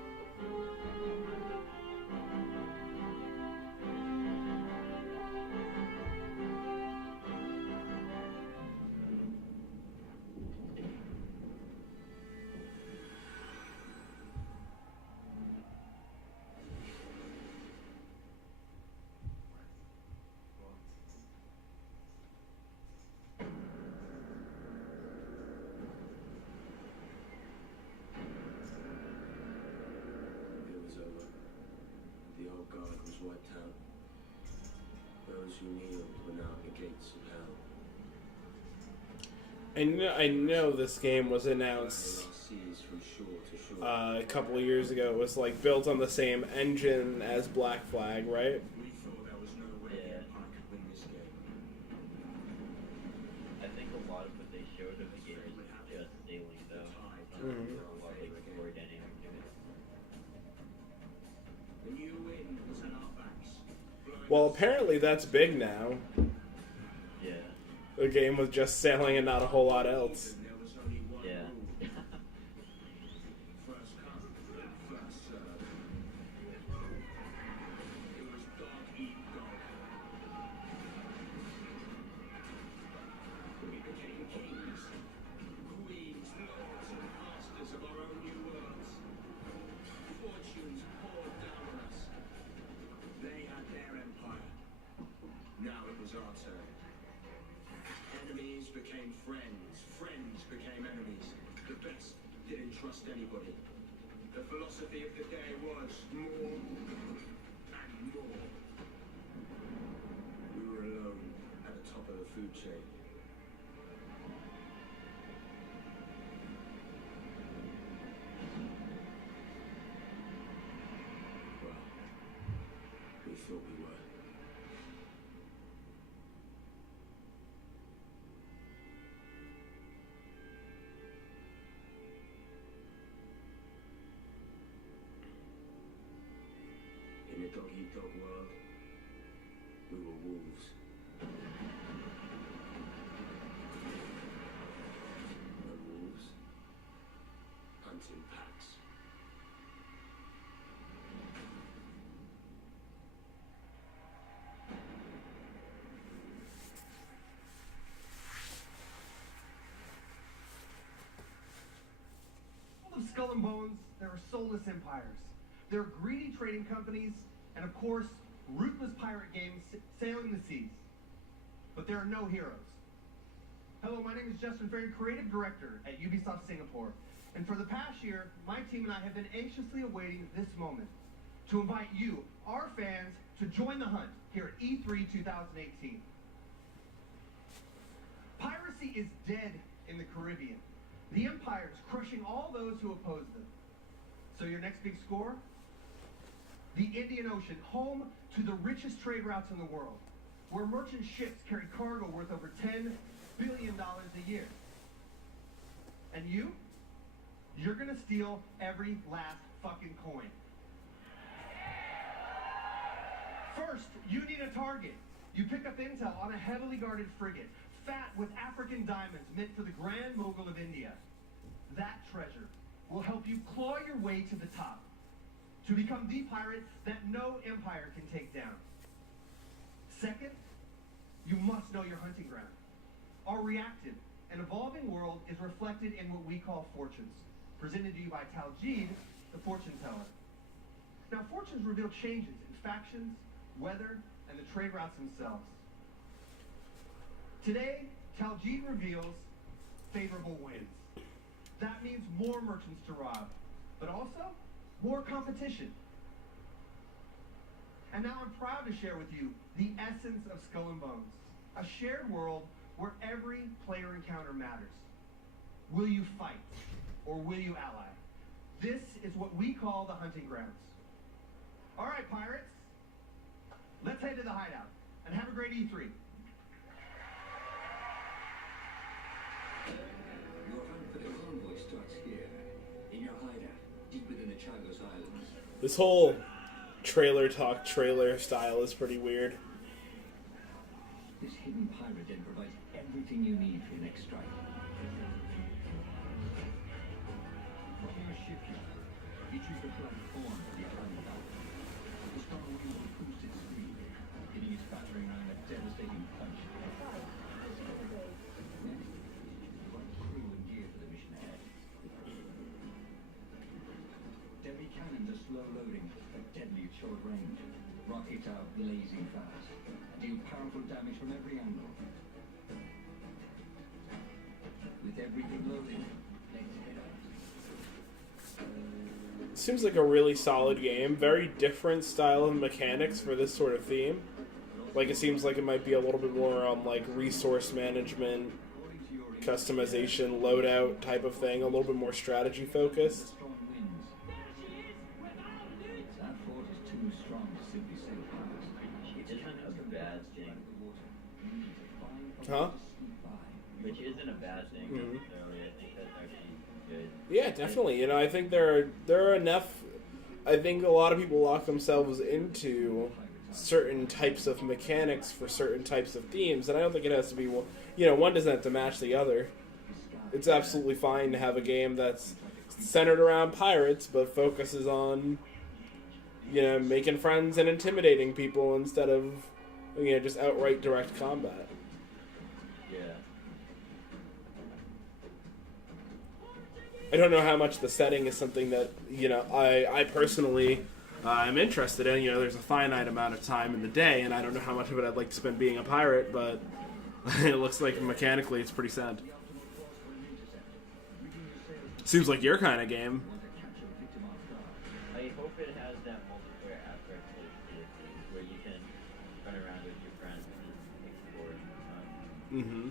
I know this game was announced a couple of years ago. It was like built on the same engine as Black Flag, right? Yeah. I think a lot of what they showed of the game is just sailing, though. Mhm. A lot like more dynamic to it. Well, apparently that's big now. Yeah. The game with just sailing and not a whole lot else. Yeah. Became friends, friends became enemies. The best didn't trust anybody. The philosophy of the day was more and more. We were alone at the top of the food chain. Well, we thought we were. In the dog-eat-dog world, we were wolves. And wolves hunting packs. Of Skull and Bones, there are soulless empires. There are greedy trading companies, and of course, ruthless pirate gangs sailing the seas. But there are no heroes. Hello, my name is Justin Ferry, Creative Director at Ubisoft Singapore. And for the past year, my team and I have been anxiously awaiting this moment to invite you, our fans, to join the hunt here at E3 2018. Piracy is dead in the Caribbean. The Empire is crushing all those who oppose them. So your next big score? The Indian Ocean, home to the richest trade routes in the world, where merchant ships carry cargo worth over $10 billion a year. And you? You're gonna steal every last fucking coin. First, you need a target. You pick up intel on a heavily guarded frigate, fat with African diamonds meant for the Grand Mogul of India. That treasure will help you claw your way to the top, to become the pirate that no empire can take down. Second, you must know your hunting ground. Our reactive and evolving world is reflected in what we call fortunes, presented to you by Taljid, the fortune teller. Now, fortunes reveal changes in factions, weather, and the trade routes themselves. Today, Taljid reveals favorable winds. That means more merchants to rob, but also more competition. And now I'm proud to share with you the essence of Skull and Bones, a shared world where every player encounter matters. Will you fight, or will you ally? This is what we call the hunting grounds. All right, pirates, let's head to the hideout, and have a great E3. Your hunt for the convoy starts here, in your hideout, deep within the Chagos Islands. This whole trailer talk trailer style is pretty weird. This hidden pirate den provides everything you need for your next strike. From your shipyard, you choose the platform for the Atlantic Island. The strong wind will boost its speed, getting it spattering around a devastating punch. Next, you want crew and gear for the mission ahead. Deadly cannons are slow loading, but deadly at short range. Rockets are blazing fast, and deal powerful damage from every angle. With everything loaded, let's head out. Seems like a really solid game. Very different style of mechanics for this sort of theme. Like, it seems like it might be a little bit more on, like, resource management, customization, loadout type of thing. A little bit more strategy focused. That fort is too strong to simply sail past. Which isn't a bad thing. Huh? Which isn't a bad thing, Mhm. necessarily. I think that's actually good. Yeah, definitely. You know, I think there are enough. I think a lot of people lock themselves into certain types of mechanics for certain types of themes, and I don't think it has to be one. You know, one doesn't have to match the other. It's absolutely fine to have a game that's centered around pirates, but focuses on, you know, making friends and intimidating people instead of, you know, just outright direct combat. Yeah. I don't know how much the setting is something that, you know, I personally am interested in. You know, there's a finite amount of time in the day, and I don't know how much of it I'd like to spend being a pirate, but it looks like mechanically it's pretty sound. Seems like your kind of game. I hope it has that multiplayer aspect to it, where you can run around with your friends and just explore and hunt. Mm-hmm.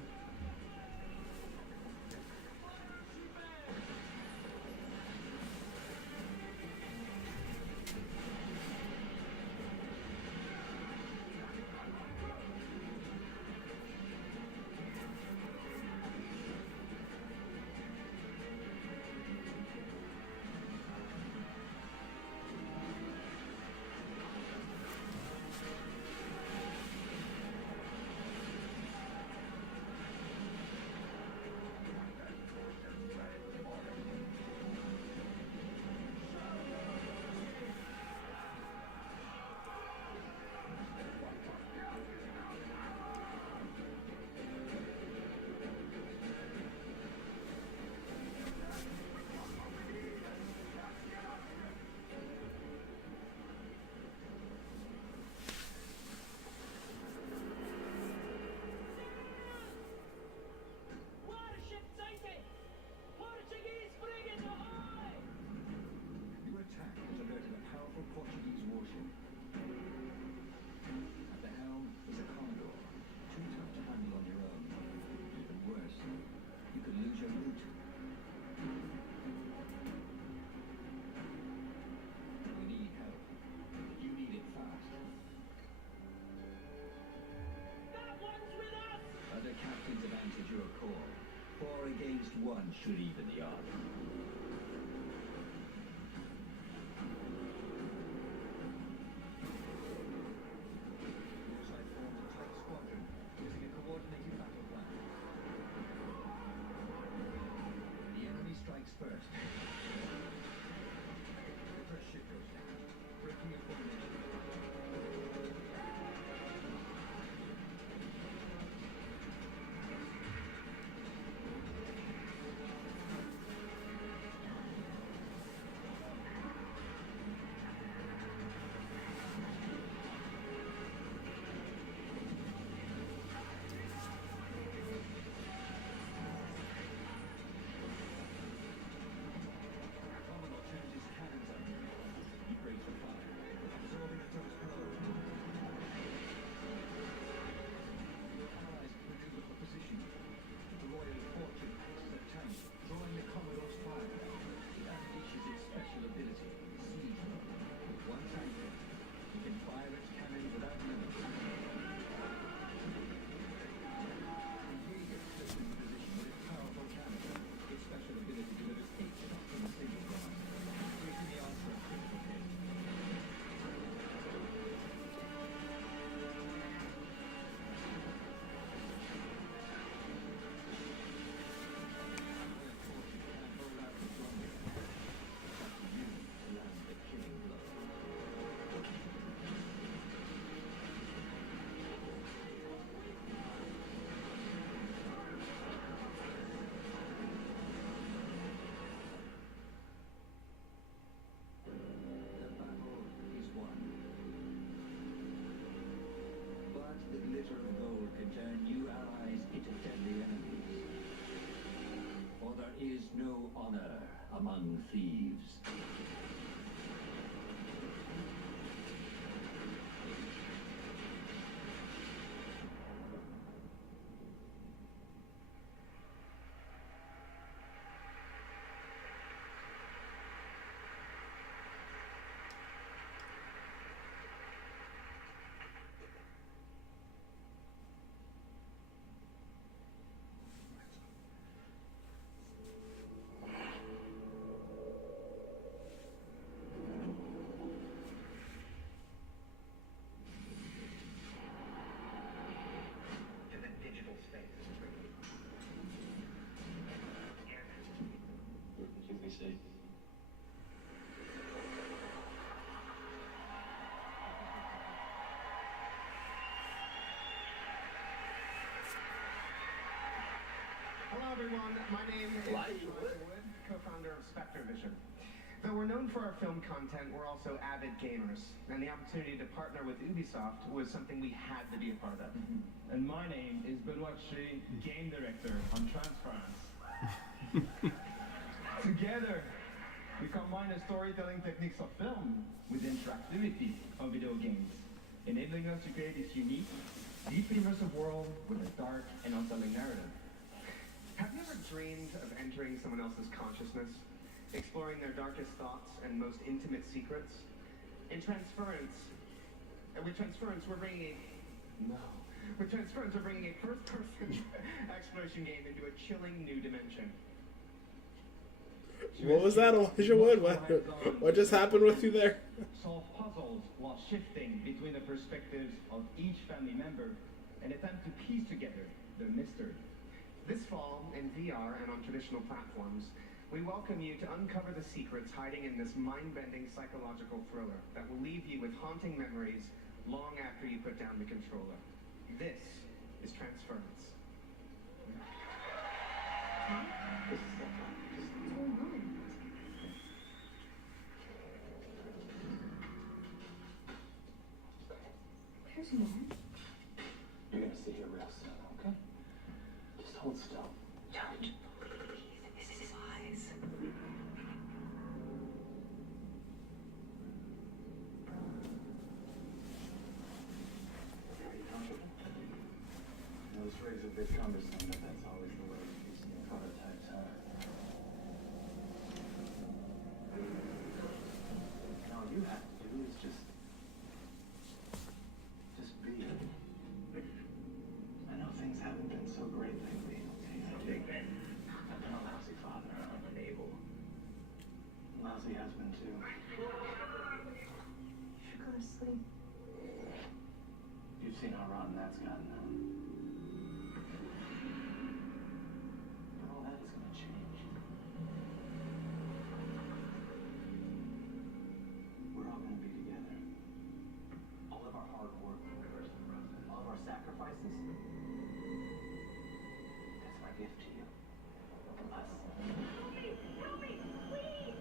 captains have answered your call. 4 against 1 should even the odds. Bullseye formed a tight squadron, using a coordinated battle plan. The enemy strikes first. The first ship goes down, breaking your formation. Commodore turns his cannons on you. He breaks the fire, absorbing the first blow. Allies maneuver for position. The Royal Fortune acts as a tank, drawing the Commodore's fire. It unleashes its special ability, Siege Mode. One tank, it can fire its cannons without limit. Jaeger slips into position with its powerful cannon. Its special ability delivers 8 shots in a single blast, breaking the odds for a critical hit. Royal Fortune can't hold out much longer. It's up to you to land the killing blow. The battle is won. But the glitter of gold can turn new allies into deadly enemies. For there is no honor among thieves. To the digital space. What did we say? Hello everyone, my name is Mustapha, co-founder of Spectre Vision. Though we're known for our film content, we're also avid gamers, and the opportunity to partner with Ubisoft was something we had to be a part of. And my name is Benoit Che, game director on Transference. Together, we combine the storytelling techniques of film with the interactivity of video games, enabling us to create this unique, deeply immersive world with a dark and unsettling narrative. Have you ever dreamed of entering someone else's consciousness, exploring their darkest thoughts and most intimate secrets? With Transference, we're bringing a first-person exploration game into a chilling new dimension. What was that, Elijah Wood? What just happened with you there? Solve puzzles while shifting between the perspectives of each family member and attempt to piece together the mystery. This fall, in VR and on traditional platforms, we welcome you to uncover the secrets hiding in this mind-bending psychological thriller that will leave you with haunting memories long after you put down the controller. This is Transference. Where's Mom? You're gonna see her real soon, okay? Just hold still. Don't believe his eyes. Are you comfortable? Those rigs are a bit cumbersome, but that's always the way these new prototypes are. And all you have to do is just be. I know things haven't been so great lately. I've been a lousy father, unable. Lousy husband, too. You should go to sleep. You've seen how rotten that's gotten, huh? But all that is gonna change. We're all gonna be together. All of our hard work, all of our sacrifices. That's my gift to you. Us. Help me! Help me! Please!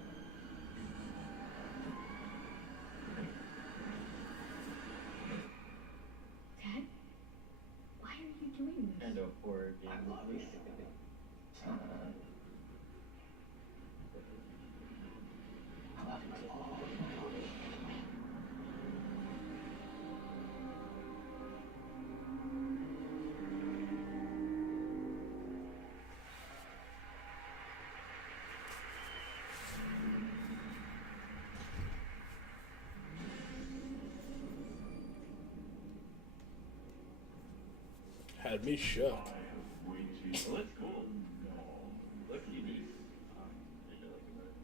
Dad? Why are you doing this? And a horror game I love release. you. I love you with all of my heart. Had me shook. Well, that's cool. Looks unique. I should like about it.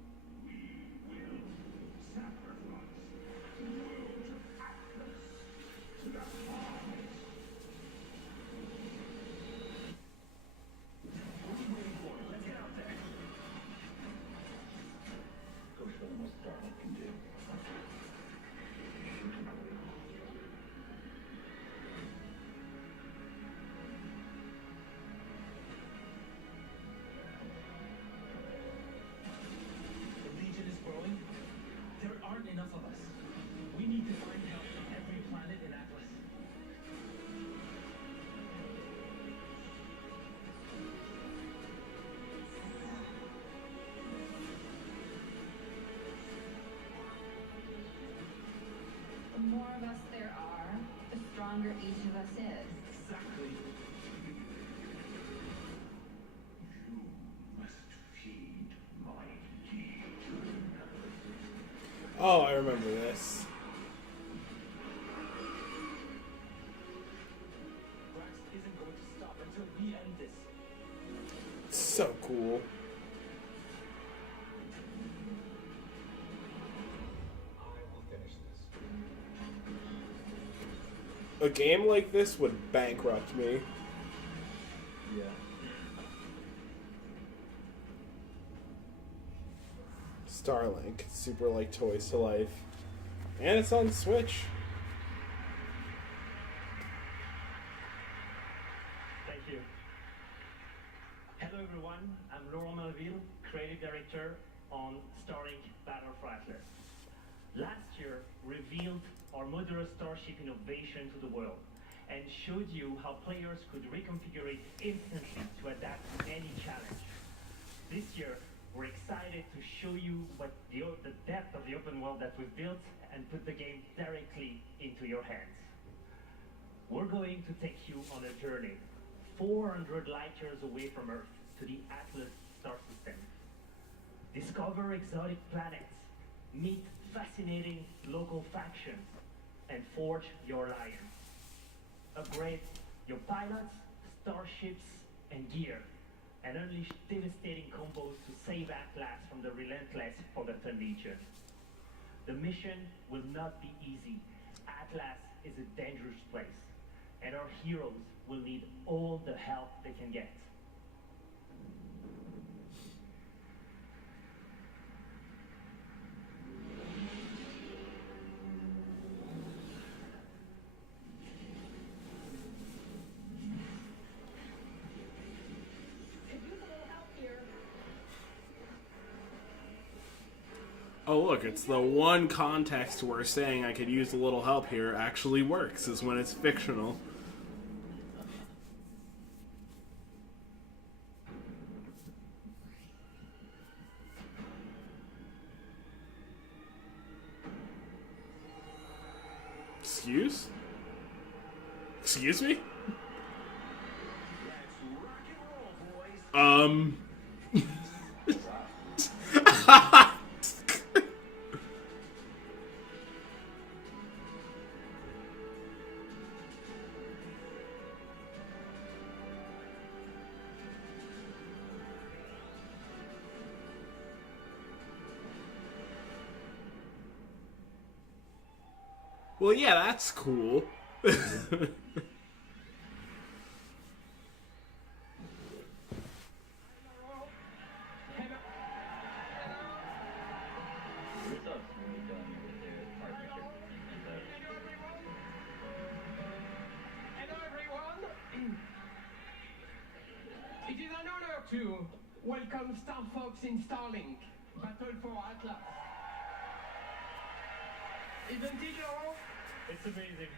Go show them what Starlink can do. The Legion is growing. There aren't enough of us. We need to find help on every planet in Atlas. The more of us there are, the stronger each of us is. Exactly. You must feed my legion. Oh, I remember this. Brax isn't going to stop until we end this. So cool. I will finish this. A game like this would bankrupt me. Yeah. Starlink, super like Toys to Life. And it's on Switch. Thank you. Hello everyone, I'm Laurent Melville, creative director on Starlink Battle for Atlas. Last year revealed our modular starship innovation to the world and showed you how players could reconfigure it instantly to adapt to any challenge. This year, we're excited to show you what the depth of the open world that we've built and put the game directly into your hands. We're going to take you on a journey 400 light years away from Earth to the Atlas star system. Discover exotic planets, meet fascinating local factions, and forge your alliance. Upgrade your pilots, starships, and gear, and unleash devastating combos to save Atlas from the relentless Forgotten Legion. The mission will not be easy. Atlas is a dangerous place, and our heroes will need all the help they can get. Could use a little help here. Oh look, it's the one context where saying I could use a little help here actually works, is when it's fictional. Excuse? Excuse me? Well, yeah, that's cool. Ubisoft's really killing it with their partnership with Nintendo. Hello everyone! It is an honor to welcome Star Fox in Starlink, Battle for Atlas. Isn't it, Laurent? It's amazing.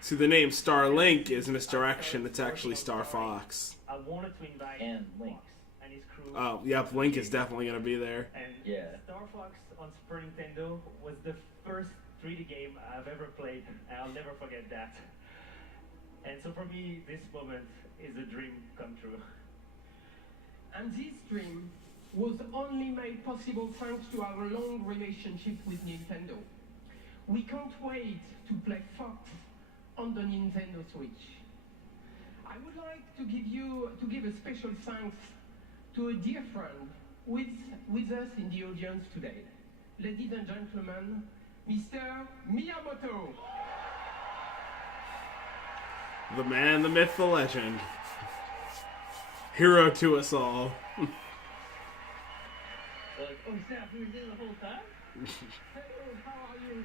See, the name Starlink is misdirection. It's actually Star Fox. I wanted to invite And Link. Fox and his crew. Oh, yep, Link is definitely going to be there. And Yeah. Star Fox on Super Nintendo was the first 3D game I've ever played, and I'll never forget that. And so for me, this moment is a dream come true. And this dream was only made possible thanks to our long relationship with Nintendo. We can't wait to play Fox on the Nintendo Switch. I would like to give a special thanks to a dear friend with us in the audience today. Ladies and gentlemen, Mr. Miyamoto. The man, the myth, the legend. Hero to us all. Like, oh snap, we were there the whole time? Hello, how are you?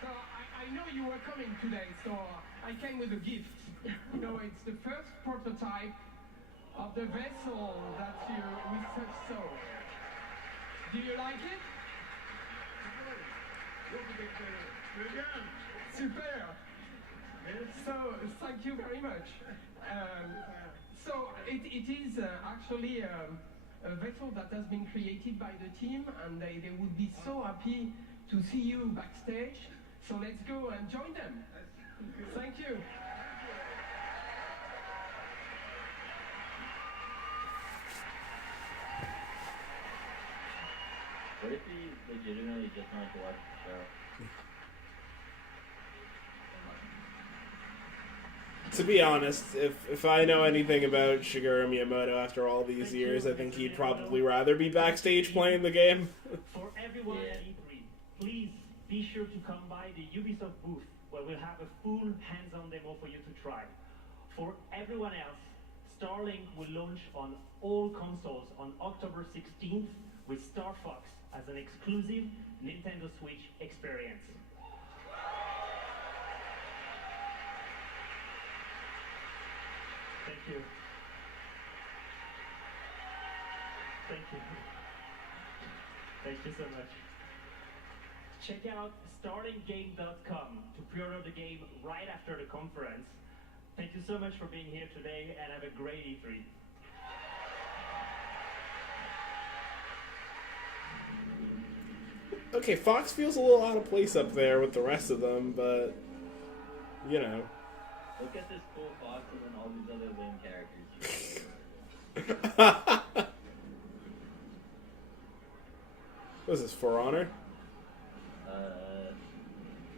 So I know you were coming today, so I came with a gift. You know, it's the first prototype of the vessel that you researched so. Do you like it? Super! So, thank you very much. So, it is actually a vessel that has been created by the team, and they would be so happy to see you backstage. So let's go and join them. Thank you. What if he legitimately just wanted to watch the show? To be honest, if I know anything about Shigeru Miyamoto after all these years, I think he'd probably rather be backstage playing the game. For everyone at E3, please be sure to come by the Ubisoft booth where we'll have a full hands-on demo for you to try. For everyone else, Starlink will launch on all consoles on October 16th with Star Fox as an exclusive Nintendo Switch experience. Thank you. Thank you. Thank you so much. Check out starlinggame.com to pre-order the game right after the conference. Thank you so much for being here today, and have a great E3. Okay, Fox feels a little out of place up there with the rest of them, but, you know. Look at this cool Fox and then all these other lame characters. What is this, For Honor?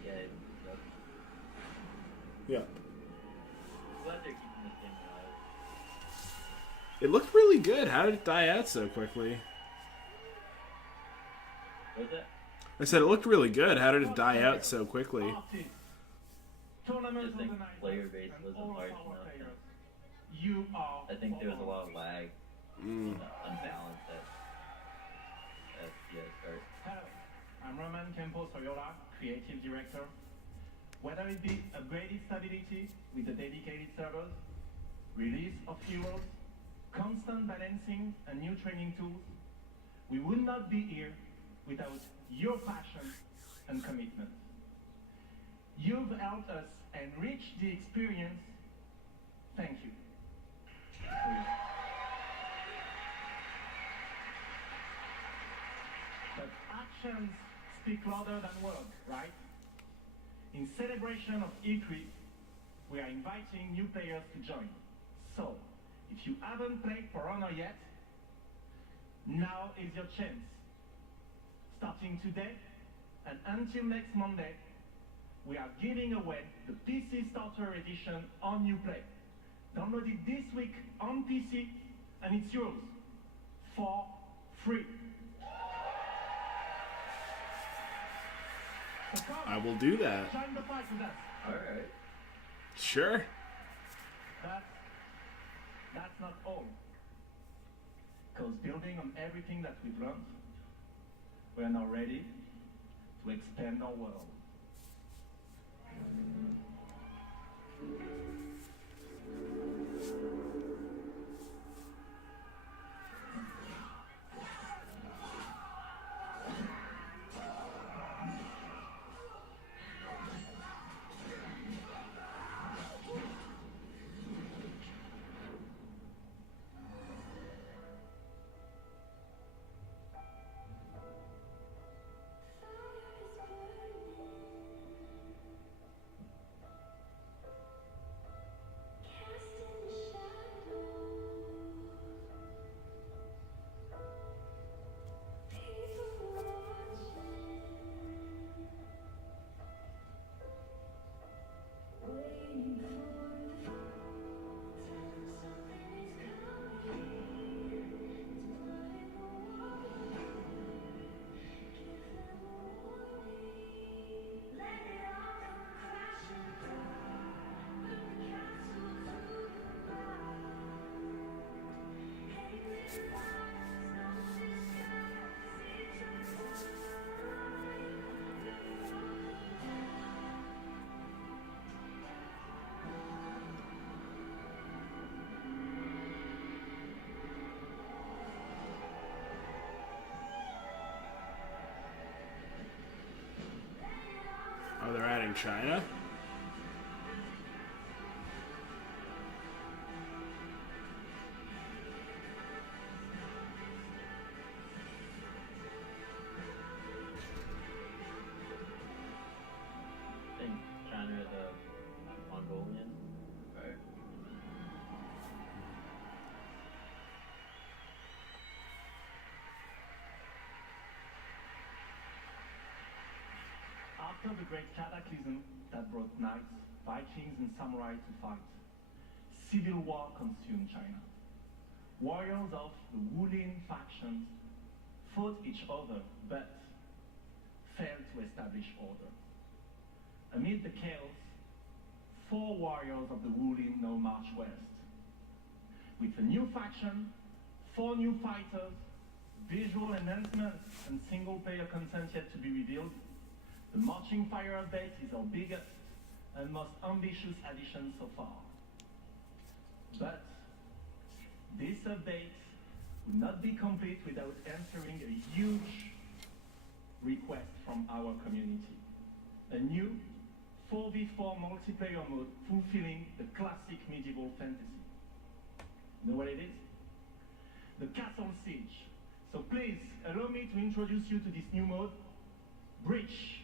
Yeah. Yep. I'm glad they're keeping this game alive. It looked really good. How did it die out so quickly? What's that? I said it looked really good. How did it die out so quickly? Just think player base wasn't large enough. You are. I think there was a lot of lag, unbalance at the start. Hello, I'm Roman Campos Soyola, Creative Director. Whether it be upgraded stability with the dedicated servers, release of heroes, constant balancing and new training tools, we would not be here without your passion and commitment. You've helped us enrich the experience. Thank you. But actions speak louder than words, right? In celebration of E3, we are inviting new players to join. So, if you haven't played For Honor yet, now is your chance. Starting today and until next Monday, we are giving away the PC Starter Edition on Uplay. Download it this week on PC, and it's yours for free. So come, I will do that. join the fight with us. Alright. Sure. That's not all. Because building on everything that we've learned, we are now ready to expand our world. Oh, they're adding China? I think China is a Mongolian. Right. After the great cataclysm that brought knights, Vikings, and samurai to fight, civil war consumed China. Warriors of the Wulin factions fought each other but failed to establish order. Amid the chaos, 4 warriors of the Wulin now march west. With a new faction, 4 new fighters, visual enhancements, and single-player content yet to be revealed, the Marching Fire update is our biggest and most ambitious addition so far. But this update would not be complete without answering a huge request from our community. A new 4v4 multiplayer mode fulfilling the classic medieval fantasy. You know what it is? The Castle Siege. So please, allow me to introduce you to this new mode, Breach.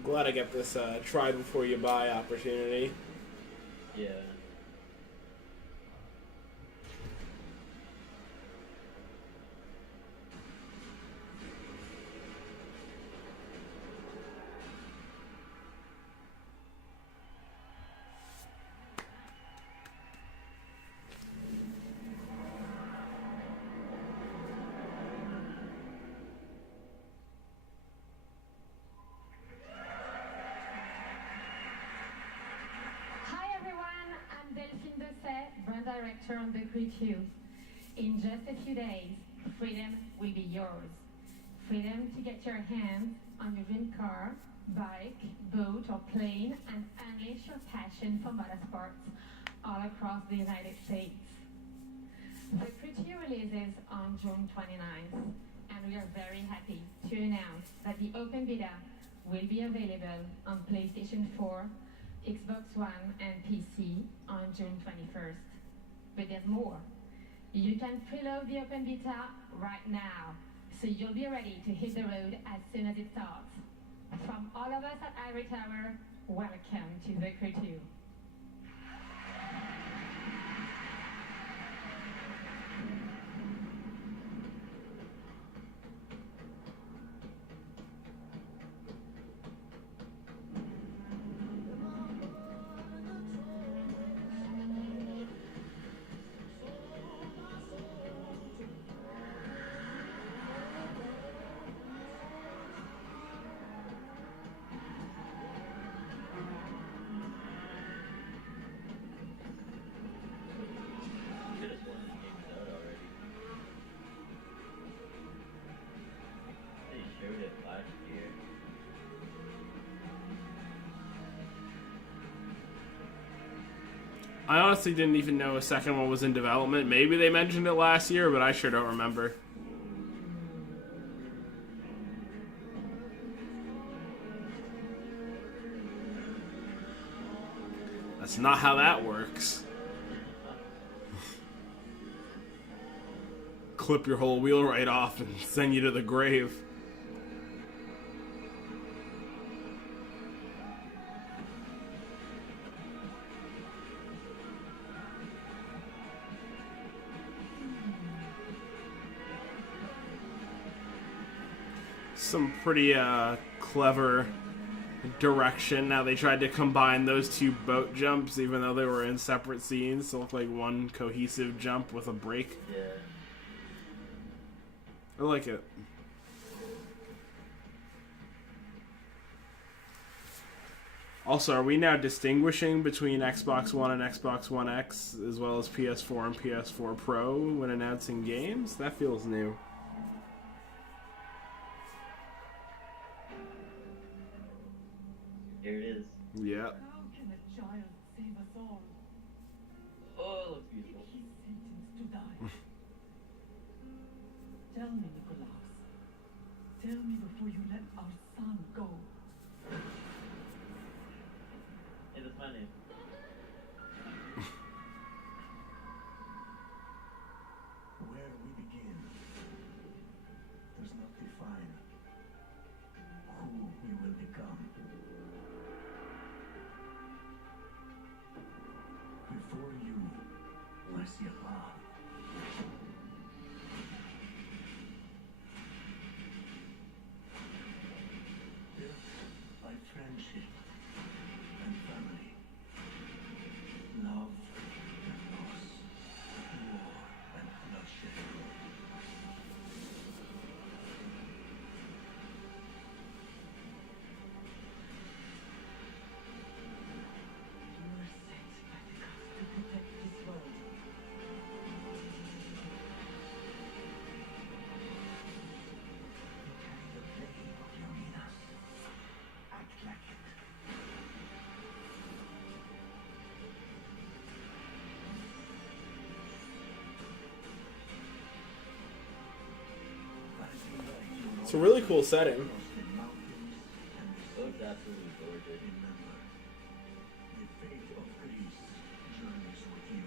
I'm glad I get this try before you buy opportunity. Yeah. Brand director on the Crew 2. In just a few days, freedom will be yours. Freedom to get your hands on your dream car, bike, boat, or plane and unleash your passion for motorsports all across the United States. The Crew 2 releases on June 29th, and we are very happy to announce that the open beta will be available on PlayStation 4, Xbox One and PC on June 21st. But there's more. You can preload the open beta right now, so you'll be ready to hit the road as soon as it starts. From all of us at Ivory Tower, welcome to the Crew 2. I honestly didn't even know a second one was in development. Maybe they mentioned it last year, but I sure don't remember. That's not how that works. Clip your whole wheel right off and send you to the grave. Some pretty clever direction. Now they tried to combine those two boat jumps even though they were in separate scenes, so it looked like one cohesive jump with a break. Yeah. I like it. Also, are we now distinguishing between Xbox One and Xbox One X as well as PS4 and PS4 Pro when announcing games? That feels new. Here it is. Yeah. How can a child save us all? Oh, it looks beautiful. He's sentenced to die. Tell me, Nicholas. Tell me before you let our son go. Hey, that's my name. Where we begin does not define who we will become. Before you, Mustapha. Built by friendship and family, love and loss, war and bloodshed. You were sent by the gods to protect this world. You carry the blame of your Minas. Act like it. It's a really cool setting. It looks absolutely gorgeous. Remember, the fate of Greece journeys with you.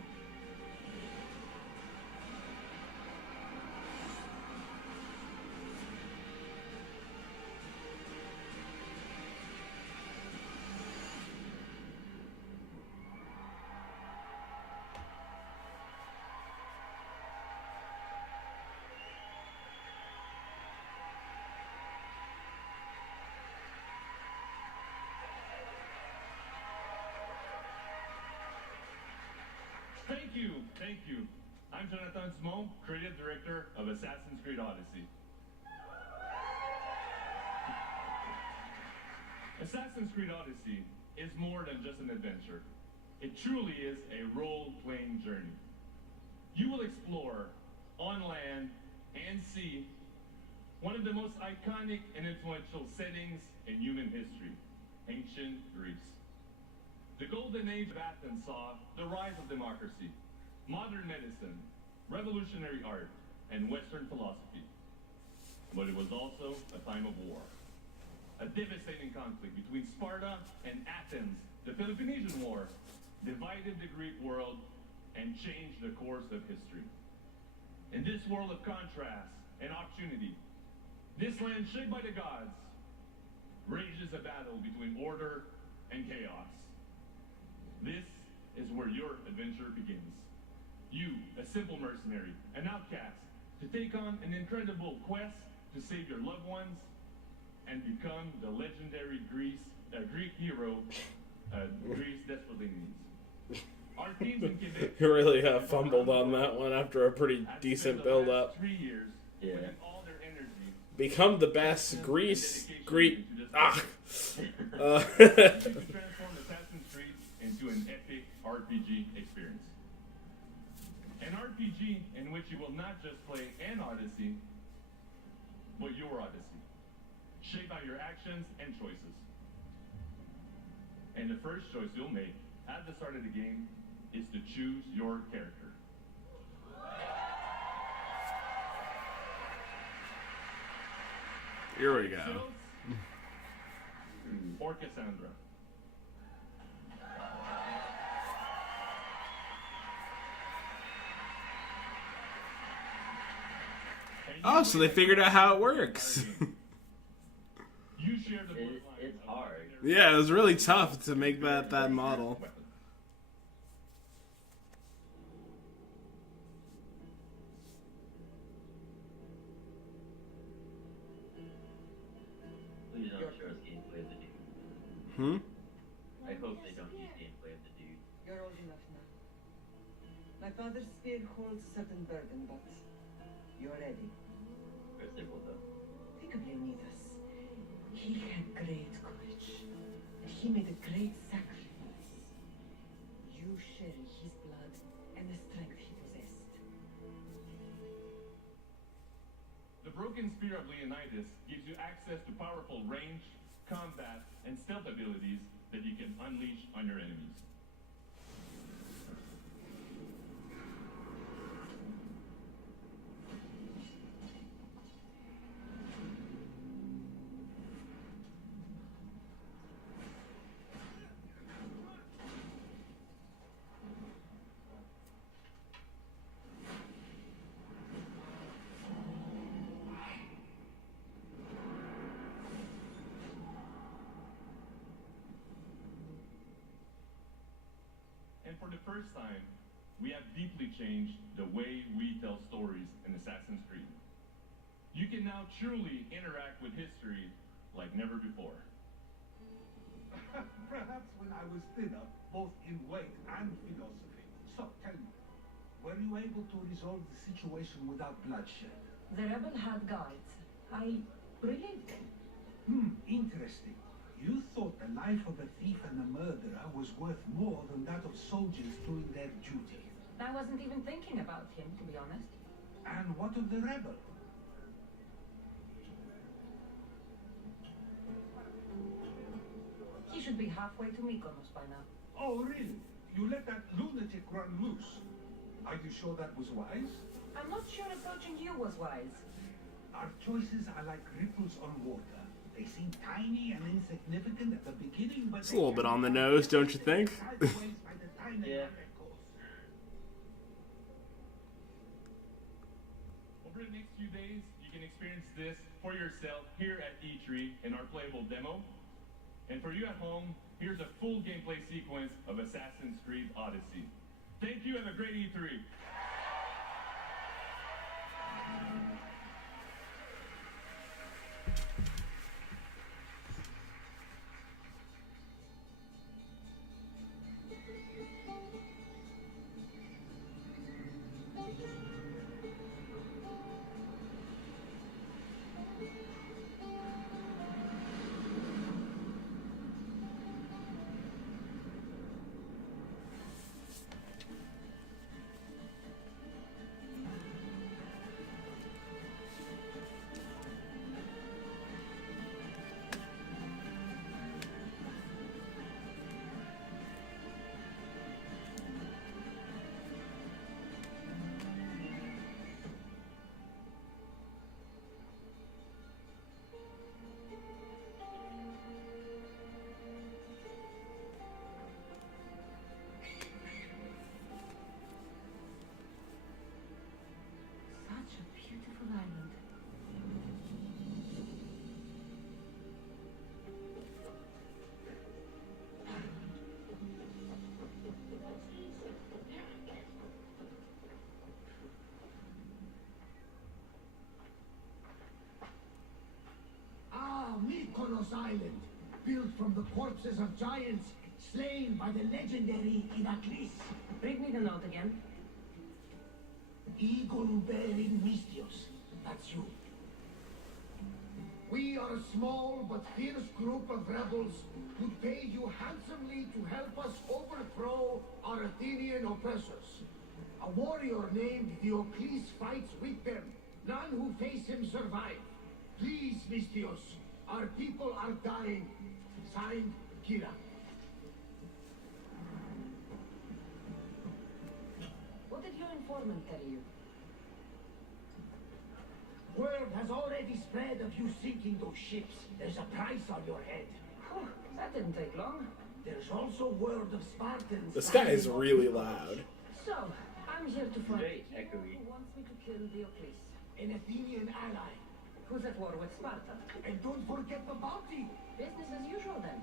Thank you. I'm Jonathan Smo, creative director of Assassin's Creed Odyssey. Assassin's Creed Odyssey is more than just an adventure. It truly is a role-playing journey. You will explore, on land and sea, one of the most iconic and influential settings in human history, ancient Greece. The golden age of Athens saw the rise of democracy, modern medicine, revolutionary art, and Western philosophy. But it was also a time of war. A devastating conflict between Sparta and Athens, the Peloponnesian War, divided the Greek world and changed the course of history. In this world of contrast and opportunity, this land shaped by the gods rages a battle between order and chaos. This is where your adventure begins. You, a simple mercenary, an outcast, to take on an incredible quest to save your loved ones and become the legendary Greek hero Greece desperately needs. Our teams in Quebec You really fumbled on that one after a pretty decent build-up. 3 years, Yeah. putting all their energy Become the best Greek. to transform Assassin's Creed into an epic RPG experience. An RPG in which you will not just play an Odyssey, but your Odyssey, shaped by your actions and choices. And the first choice you'll make at the start of the game is to choose your character. Here we go. Or Cassandra. Oh, so they figured out how it works. You share the It's hard. Yeah, it was really tough to make that model. Please don't show us gameplay of the dude. I hope they don't use gameplay of the dude. You're old enough now. My father's spear holds a certain burden, but you're ready. Of course they will, though. Think of Leonidas. He had great courage, and he made a great sacrifice. You share his blood and the strength he possessed. The broken spear of Leonidas gives you access to powerful range, combat, and stealth abilities that you can unleash on your enemies. And for the first time, we have deeply changed the way we tell stories in Assassin's Creed. You can now truly interact with history like never before. Perhaps when I was thinner, both in weight and philosophy. So tell me, were you able to resolve the situation without bloodshed? The rebel had guards. I relieved them. Interesting. You thought the life of a thief and a murderer was worth more than that of soldiers doing their duty. I wasn't even thinking about him, to be honest. And what of the rebel? He should be halfway to Mykonos by now. Oh, really? You let that lunatic run loose? Are you sure that was wise? I'm not sure approaching you was wise. Our choices are like ripples on water. They seem tiny and insignificant at the beginning, but It's a little bit on the nose, don't you think? Yeah. Over the next few days, you can experience this for yourself here at E3 in our playable demo. And for you at home, here's a full gameplay sequence of Assassin's Creed Odyssey. Thank you, have a great E3. Mykonos Island, built from the corpses of giants slain by the legendary Iraklis. Read me the note again. Eagle-bearing Mystios. That's you. We are a small but fierce group of rebels who pay you handsomely to help us overthrow our Athenian oppressors. A warrior named Diocles fights with them. None who face him survive. Please, Mystios, our people are dying. Signed, Kira. What did your informant tell you? Word has already spread of you sinking those ships. There's a price on your head. Whew, that didn't take long. There's also word of Spartans. This guy is really loud. So, I'm here to find Very the hero echoey. who wants me to kill Diocles. An Athenian ally. Who's at war with Sparta? And don't forget the bounty. Business as usual then.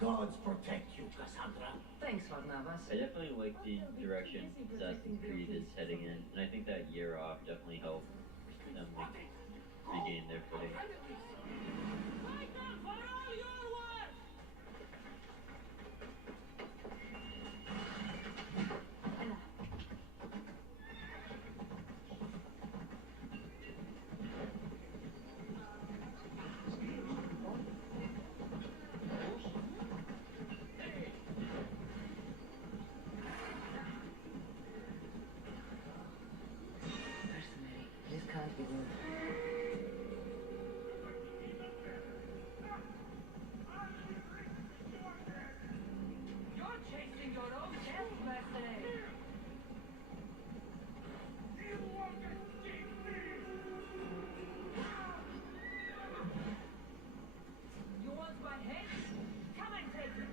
Gods protect you, Cassandra. Thanks, Varnavas. I definitely like the direction Assassin's Creed is heading in, and I think that year off definitely helped them regain their footing. Mercenary, this can't be good. You're chasing your own death, mercenary. You want my head? Come and take it.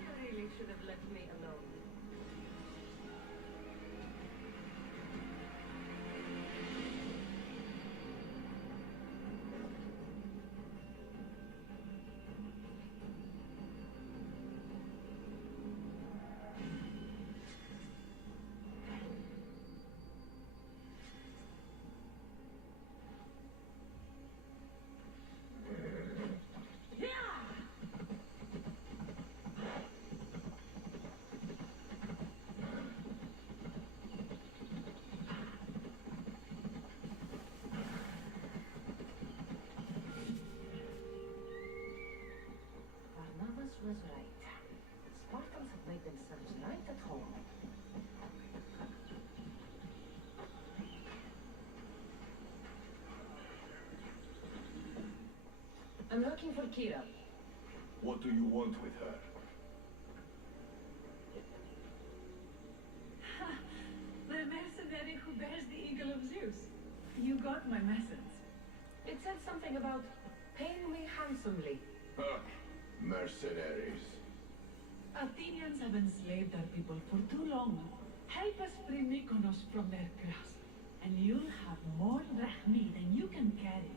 You really should have left me alone. Varnavas was right. Spartans have made themselves right at home. I'm looking for Kira. What do you want with her? The mercenary who bears the eagle of Zeus. You got my message. It said something about paying me handsomely. Mercenaries. Athenians have enslaved our people for too long. Help us free Mykonos from their grasp, and you'll have more drachmi than you can carry.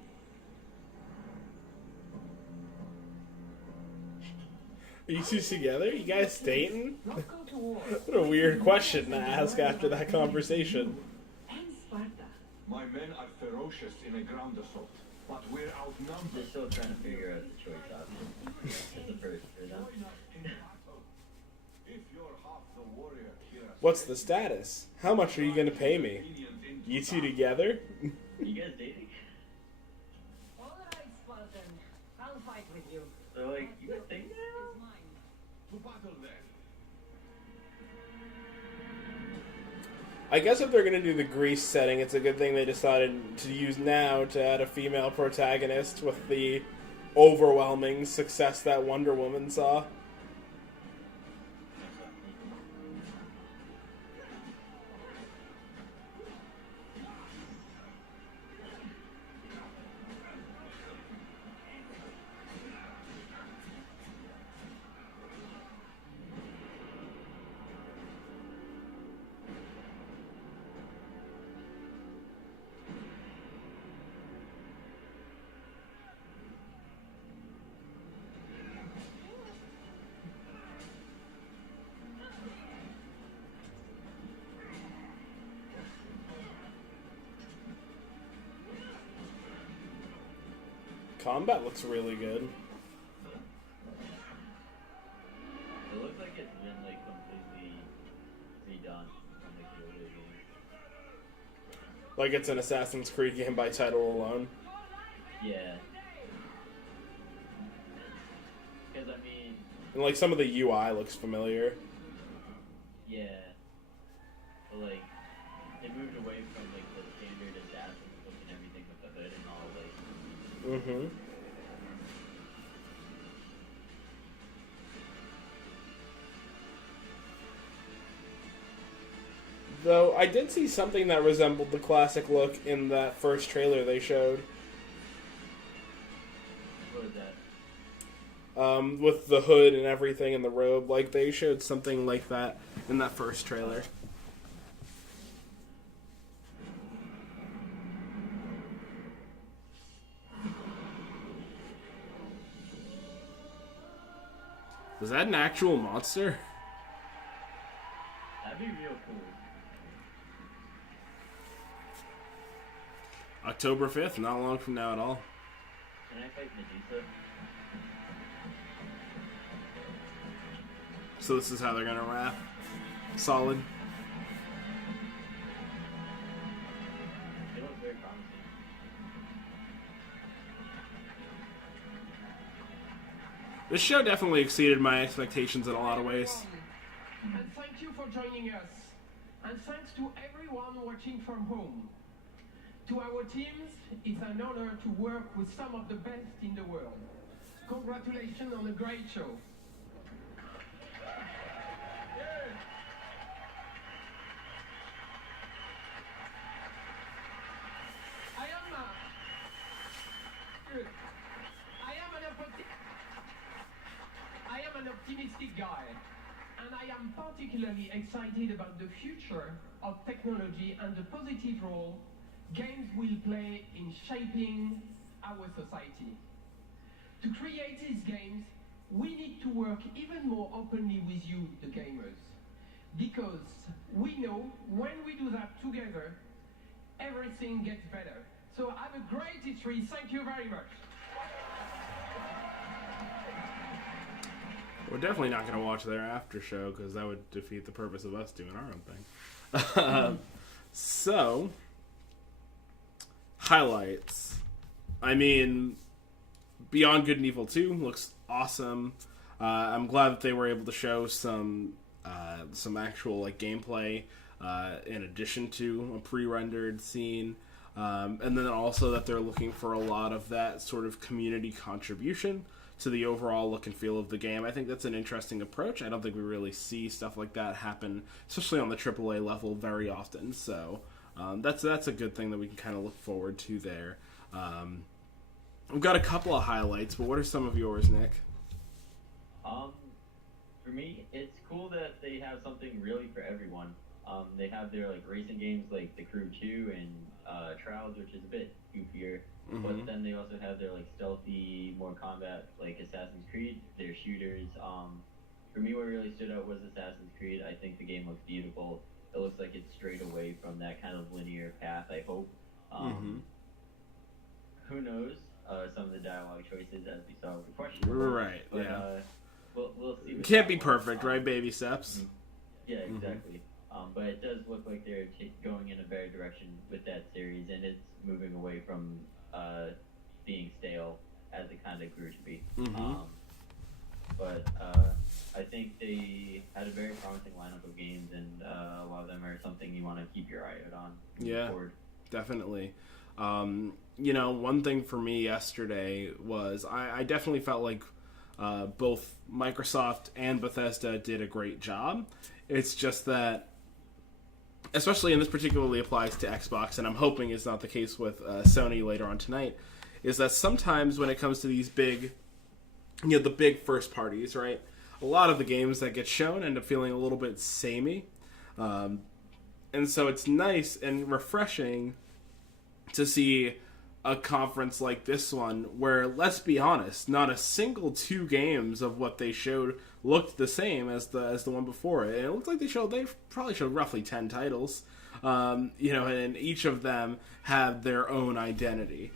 Are you two together? You guys dating? Not go to war. What a weird question to ask after that conversation. And Sparta. My men are ferocious in a ground assault, but we're They're outnumbered. still trying to figure out the choice option. It's the first for them. Join us in battle. If you're half the warrior, Kira. What's the status? How much are you gonna pay me? You two together? You guys dating? All right, Spartan. I'll fight with you. They're like, you a thing now? It's mine. To battle then. I guess if they're gonna do the Greece setting, it's a good thing they decided to use now to add a female protagonist with the overwhelming success that Wonder Woman saw. combat looks really good. It looks like it's been like completely redone from like the older games. Like it's an Assassin's Creed game by title alone. Yeah. Because I mean. And like some of the UI looks familiar. Yeah. But like, they moved away from like the standard Assassin's look and everything with the hood and all like. Mm-hmm. Though I did see something that resembled the classic look in that first trailer they showed. What was that? With the hood and everything and the robe. Like, they showed something like that in that first trailer. Was that an actual monster? That'd be real cool. October 5th, not long from now at all. Can I fight Medusa? So this is how they're gonna wrap. Solid. It looks very promising. This show definitely exceeded my expectations in a lot of ways. And thank you for joining us. And thanks to everyone watching from home. To our teams, it's an honor to work with some of the best in the world. Congratulations on a great show. I am an optimistic guy, and I am particularly excited about the future of technology and the positive role games will play in shaping our society. To create these games, we need to work even more openly with you, the gamers, because we know when we do that together, everything gets better. So have a great E3. Thank you very much. We're definitely not going to watch their after show because that would defeat the purpose of us doing our own thing. So, highlights. I mean, Beyond Good and Evil 2 looks awesome. I'm glad that they were able to show some actual like gameplay in addition to a pre-rendered scene. And then also that they're looking for a lot of that sort of community contribution to the overall look and feel of the game. I think that's an interesting approach. I don't think we really see stuff like that happen, especially on the AAA level, very often. So that's a good thing that we can kind of look forward to there. We've got a couple of highlights, but what are some of yours, Nick? For me, it's cool that they have something really for everyone. They have their like racing games like The Crew 2 and Trials, which is a bit goofier. Mm-hmm. But then they also have their like stealthy, more combat like Assassin's Creed. Their shooters. For me, what really stood out was Assassin's Creed. I think the game looks beautiful. It looks like it's straight away from that kind of linear path. I hope. Who knows? Some of the dialogue choices, as we saw, were questionable. Right. But, yeah. We'll see. Can't be perfect, right? Baby steps. Yeah, exactly. But it does look like they're going in a better direction with that series, and it's moving away from being stale as it kind of grew to be. But I think they had a very promising lineup of games, and a lot of them are something you want to keep your eye out on. Yeah, forward. Definitely. One thing for me yesterday was I definitely felt like both Microsoft and Bethesda did a great job. It's just that, especially, and this particularly applies to Xbox, and I'm hoping it's not the case with Sony later on tonight, is that sometimes when it comes to these big, the big first parties, right, a lot of the games that get shown end up feeling a little bit samey. And so it's nice and refreshing to see a conference like this one where, let's be honest, not a single two games of what they showed looked the same as the one before it. And it looked like they probably showed roughly 10 titles, and each of them had their own identity.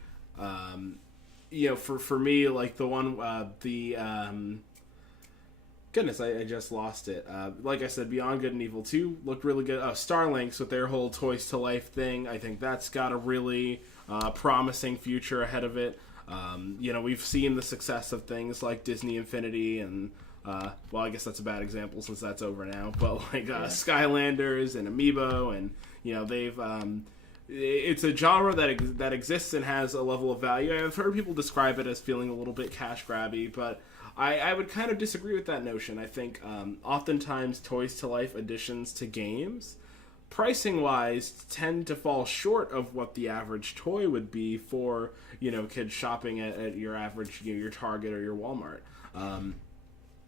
for me, like the one, goodness, I just lost it. Like I said, Beyond Good and Evil 2 looked really good. Starlinks with their whole Toys to Life thing, I think that's got a really promising future ahead of it. We've seen the success of things like Disney Infinity and, I guess that's a bad example since that's over now, but like Skylanders and Amiibo, and, they've... it's a genre that exists and has a level of value. I've heard people describe it as feeling a little bit cash grabby, but I would kind of disagree with that notion. I think oftentimes Toys to Life additions to games, pricing-wise, tend to fall short of what the average toy would be for, kids shopping at your average, your Target or your Walmart.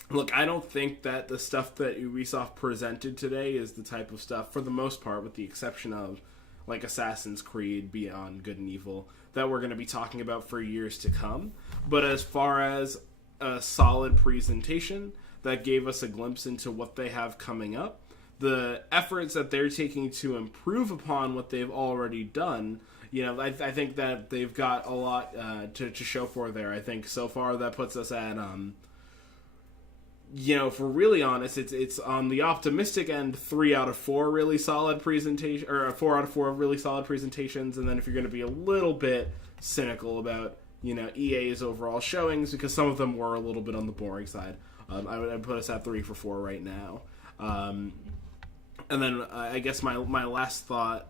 Look, I don't think that the stuff that Ubisoft presented today is the type of stuff, for the most part, with the exception of like Assassin's Creed, Beyond Good and Evil, that we're going to be talking about for years to come. But as far as a solid presentation that gave us a glimpse into what they have coming up, the efforts that they're taking to improve upon what they've already done, I think that they've got a lot to show for there. I think so far that puts us at... if we're really honest, it's on the optimistic end, 3 out of 4 really solid presentation, or 4 out of 4 really solid presentations, and then if you're going to be a little bit cynical about EA's overall showings, because some of them were a little bit on the boring side, I'd put us at 3 for 4 right now. And then I guess my last thought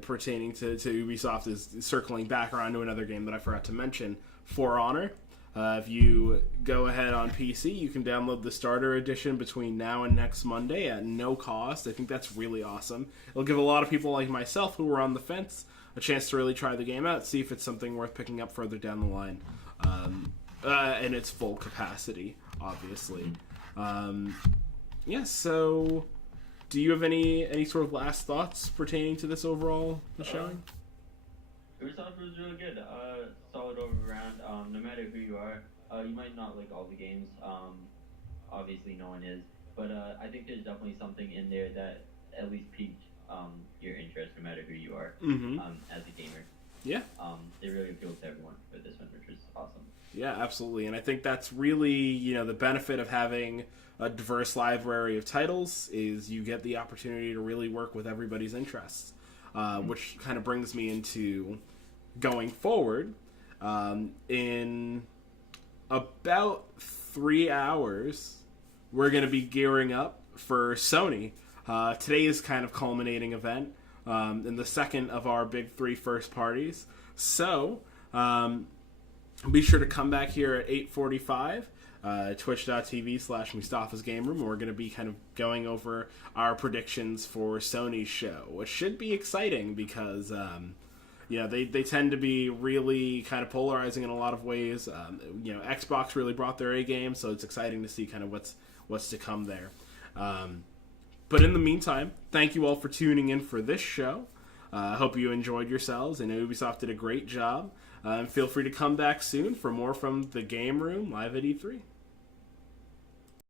pertaining to Ubisoft is circling back around to another game that I forgot to mention, For Honor. If you go ahead on PC, you can download the starter edition between now and next Monday at no cost. I think that's really awesome. It'll give a lot of people like myself who were on the fence a chance to really try the game out, see if it's something worth picking up further down the line. And its full capacity, obviously. So do you have any sort of last thoughts pertaining to this overall showing? Ubisoft was really good. Solid over around. No matter who you are, you might not like all the games. Obviously, no one is. But I think there's definitely something in there that at least piqued your interest, no matter who you are, as a gamer. Yeah. They really appealed to everyone with this one, which was awesome. Yeah, absolutely. And I think that's really, the benefit of having a diverse library of titles is you get the opportunity to really work with everybody's interests, which kind of brings me into going forward. In about 3 hours, we're going to be gearing up for Sony. Today's kind of culminating event, in the second of our big 3 first parties. So, be sure to come back here at 8:45, twitch.tv/Mustapha's Game Room, and we're going to be kind of going over our predictions for Sony's show, which should be exciting because, they tend to be really kind of polarizing in a lot of ways. Xbox really brought their A game, so it's exciting to see kind of what's to come there. But in the meantime, thank you all for tuning in for this show. I hope you enjoyed yourselves, and Ubisoft did a great job. Feel free to come back soon for more from the Game Room live at E3.